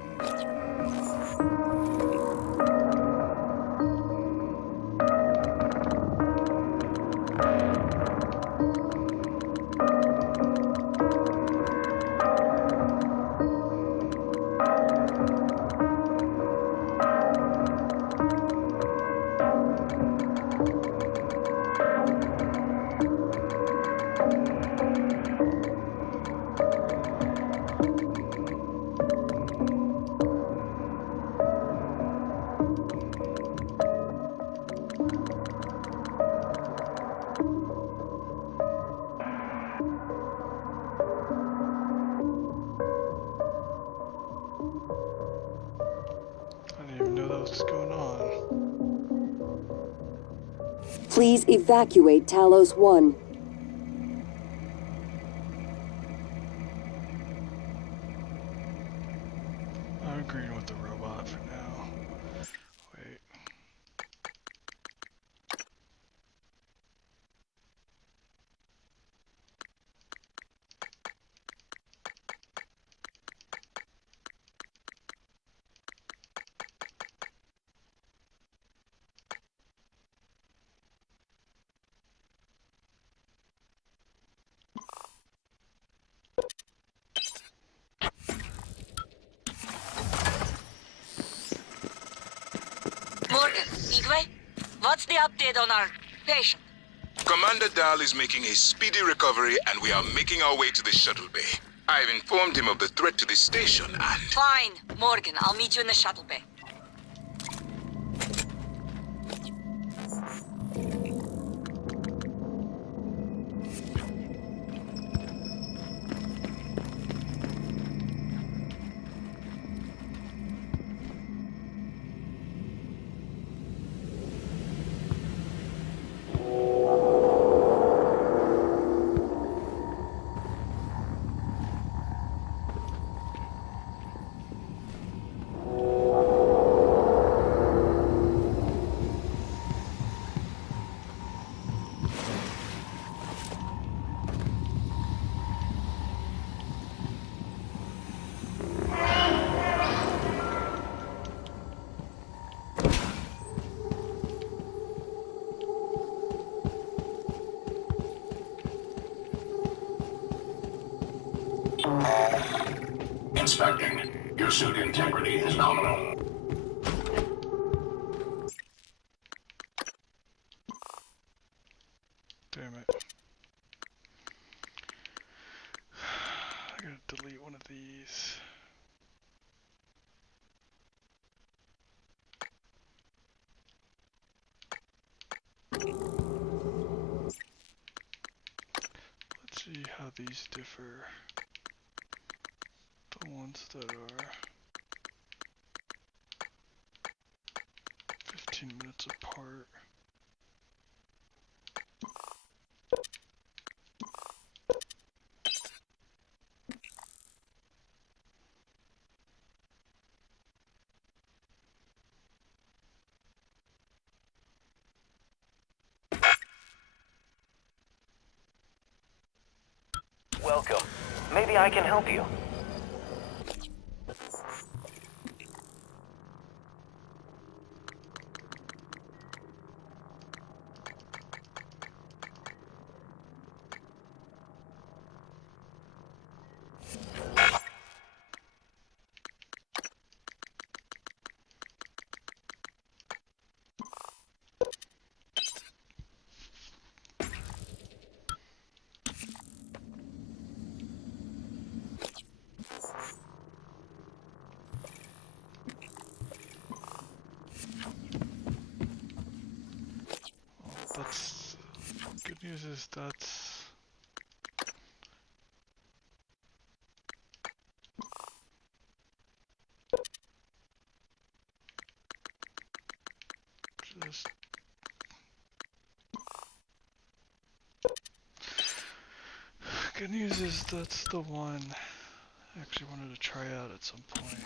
Please evacuate Talos 1. I'm agreeing with the robot for now. Wait. Morgan, Igwe, what's the update on our patient? Commander Dahl is making a speedy recovery, and we are making our way to the shuttle bay. I've informed him of the threat to the station, and... Fine, Morgan, I'll meet you in the shuttle bay. Inspecting. Your suit integrity is nominal. Damn it. I gotta delete one of these. Let's see how these differ. The ones that are 15 minutes apart. Welcome. Maybe I can help you. That's good news is that's just good news is that's the one I actually wanted to try out at some point.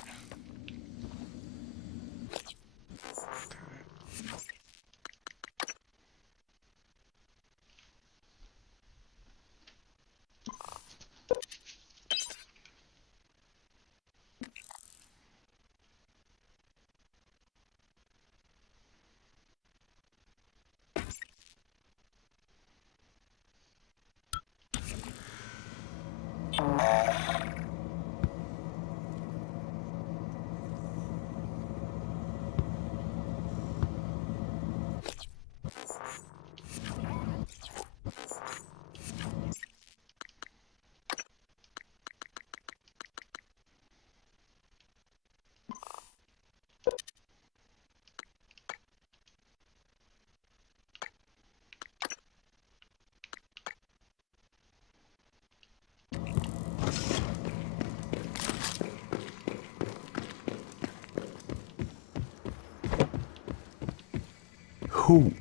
Who?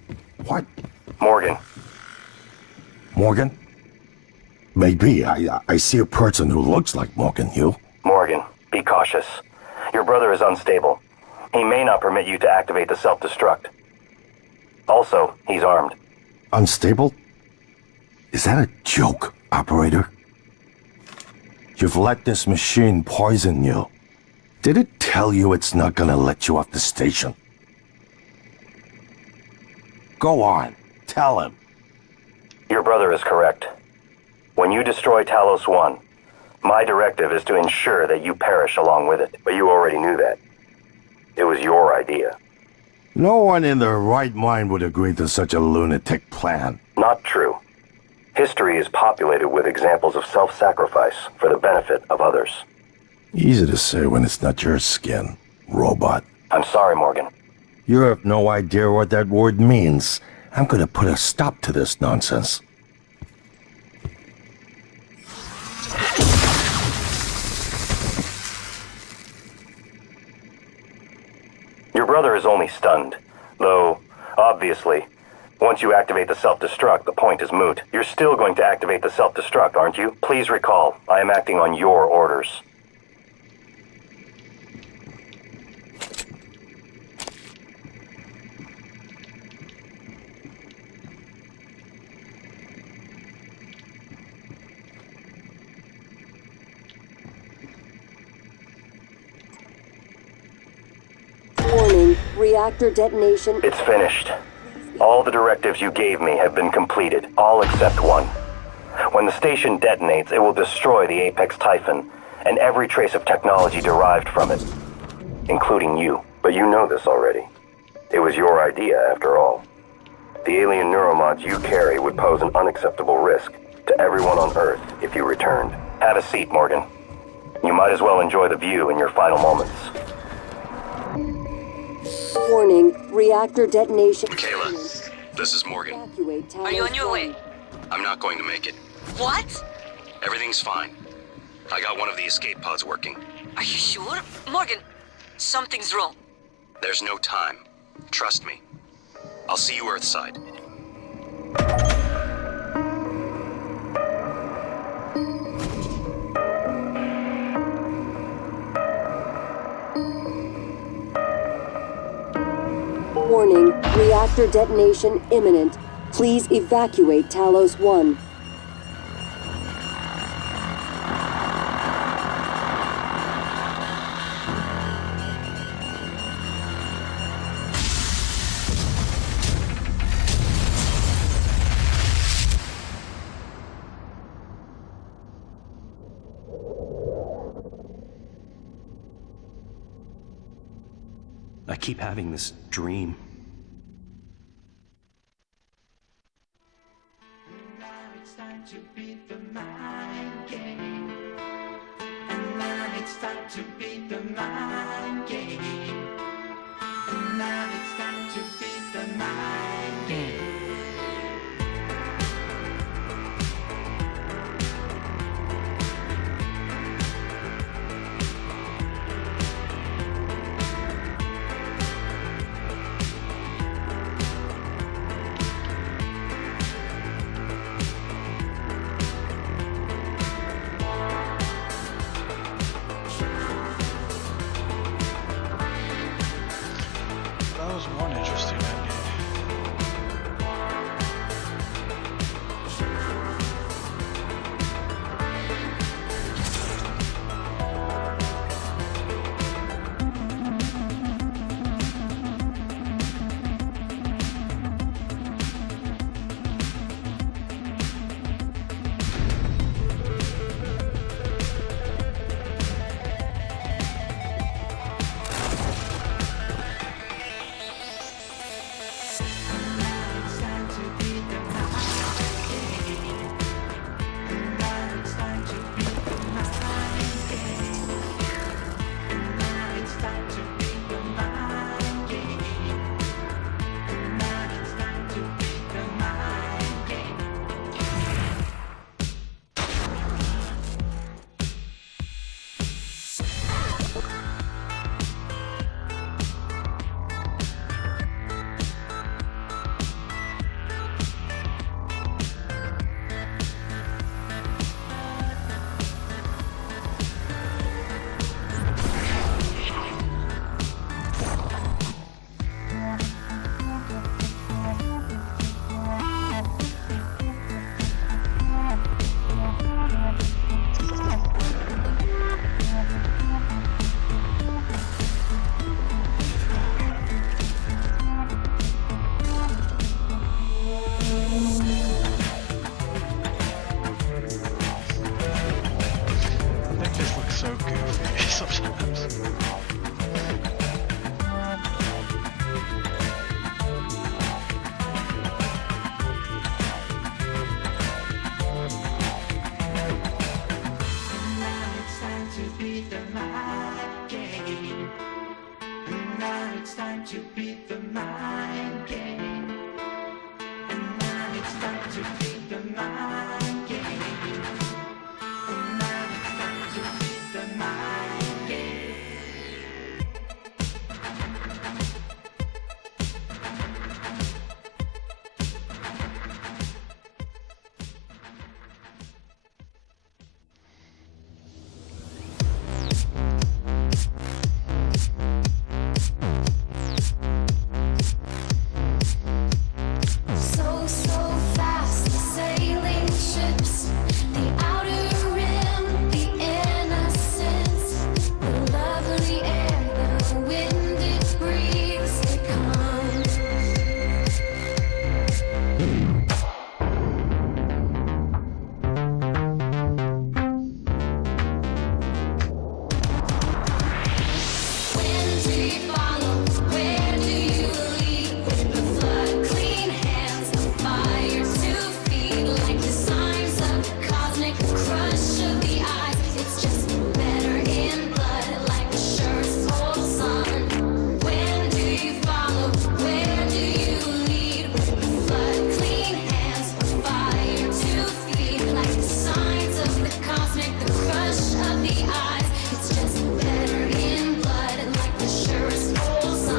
What? Morgan. Morgan? Maybe. I see a person who looks like Morgan. You? Morgan, be cautious. Your brother is unstable. He may not permit you to activate the self-destruct. Also, he's armed. Unstable? Is that a joke, operator? You've let this machine poison you. Did it tell you it's not gonna let you off the station? Go on, tell him. Your brother is correct. When you destroy Talos 1, my directive is to ensure that you perish along with it. But you already knew that. It was your idea. No one in their right mind would agree to such a lunatic plan. Not true. History is populated with examples of self-sacrifice for the benefit of others. Easy to say when it's not your skin, robot. I'm sorry, Morgan. You have no idea what that word means. I'm gonna put a stop to this nonsense. Your brother is only stunned. Though, obviously, once you activate the self-destruct, the point is moot. You're still going to activate the self-destruct, aren't you? Please recall, I am acting on your orders. Warning, reactor detonation. It's finished. All the directives you gave me have been completed, all except one. When the station detonates, it will destroy the Apex Typhon and every trace of technology derived from it, including you. But you know this already. It was your idea, after all. The alien neuromods you carry would pose an unacceptable risk to everyone on Earth if you returned. Have a seat, Morgan. You might as well enjoy the view in your final moments. Warning, reactor detonation. Kayla, this is Morgan. Are you on your way? I'm not going to make it. What? Everything's fine. I got one of the escape pods working. Are you sure? Morgan, something's wrong. There's no time. Trust me. I'll see you Earthside. Warning, reactor detonation imminent. Please evacuate Talos 1. I keep having this dream. To beat the mind game. And now it's time to beat the mind game. And now it's time to beat the mind game. That was one interesting to beat the mind game. And now it's time to beat the mind game. And now it's time to beat the mind game. So fast, sailing ships, the outer rim, the innocence, the lovely air, the wind it breathes, it comes. When do you follow? Where do you lead? With the flood, clean hands, fire to feed, like the signs of cosmic crush of the eyes. It's just better in blood, like the surest cold sun. When do you follow? Where do you lead? With the flood, clean hands, fire to feed, like the signs of the cosmic, the crush of the eyes. It's just better in blood, like the surest cold sun.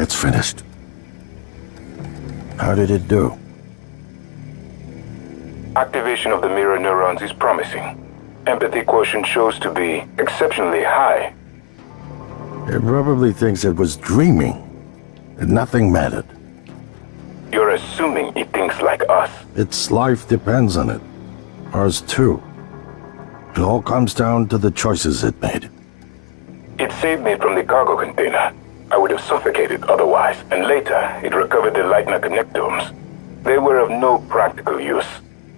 It's finished. How did it do? Activation of the mirror neurons is promising. empathy quotient shows to be exceptionally high. It probably thinks it was dreaming, and nothing mattered. You're assuming it thinks like us. Its life depends on it. Ours too. It all comes down to the choices it made. It saved me from the cargo container. I would have suffocated otherwise, and later it recovered the Lightner connectomes. They were of no practical use,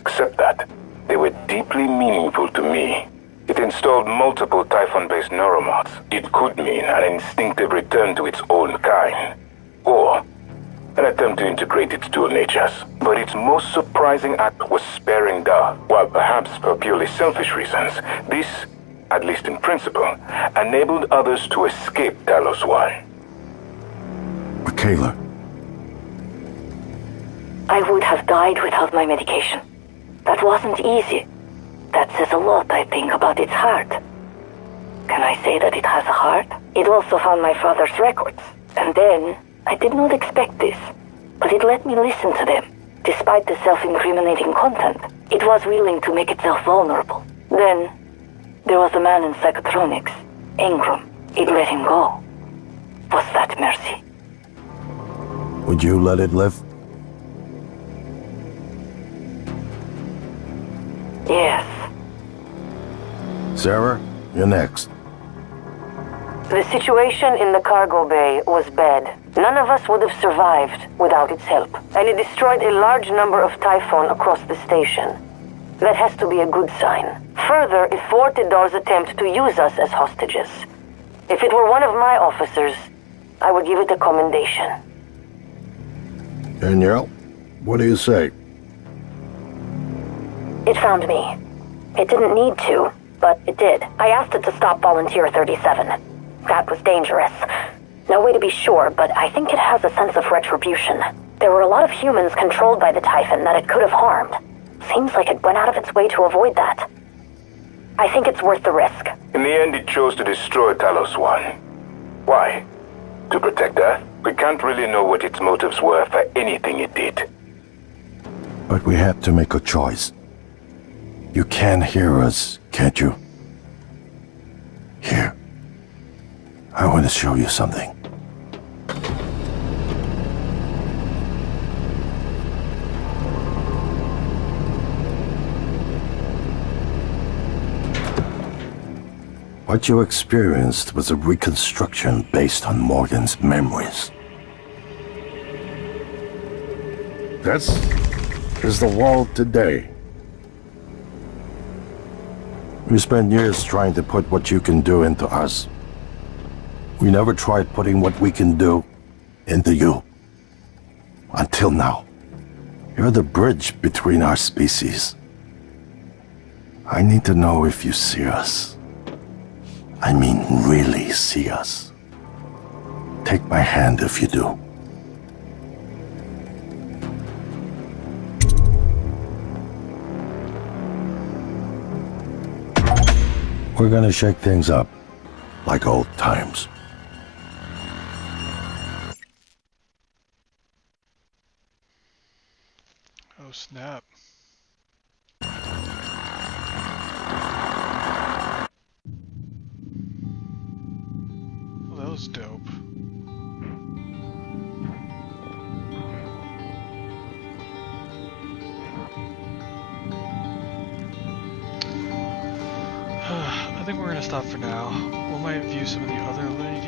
except that they were deeply meaningful to me. It installed multiple Typhon-based neuromods. It could mean an instinctive return to its own kind, or an attempt to integrate its dual natures. But its most surprising act was sparing Da. While perhaps for purely selfish reasons, this, at least in principle, enabled others to escape Talos 1. Michaela. I would have died without my medication. That wasn't easy. That says a lot, I think, about its heart. Can I say that it has a heart? It also found my father's records. And then, I did not expect this, but it let me listen to them. Despite the self-incriminating content, it was willing to make itself vulnerable. Then, there was a man in psychotronics, Ingram. It let him go. Was that mercy? Would you let it live? Yes. Sarah, you're next. The situation in the cargo bay was bad. None of us would have survived without its help, and it destroyed a large number of Typhon across the station. That has to be a good sign. Further, it thwarted Dar's attempt to use us as hostages. If it were one of my officers, I would give it a commendation. Danielle, what do you say? It found me. It didn't need to, but it did. I asked it to stop Volunteer 37. That was dangerous. No way to be sure, but I think it has a sense of retribution. There were a lot of humans controlled by the Typhon that it could have harmed. Seems like it went out of its way to avoid that. I think it's worth the risk. In the end, it chose to destroy Talos 1. Why? To protect Earth? We can't really know what its motives were for anything it did. But we had to make a choice. You can hear us, can't you? Here. I want to show you something. What you experienced was a reconstruction based on Morgan's memories. This is the world today. We spent years trying to put what you can do into us. We never tried putting what we can do into you. Until now. You're the bridge between our species. I need to know if you see us. I mean, really see us. Take my hand if you do. We're gonna shake things up, like old times. Oh snap. Well, that was dope. I think we're gonna stop for now. We might view some of the other links.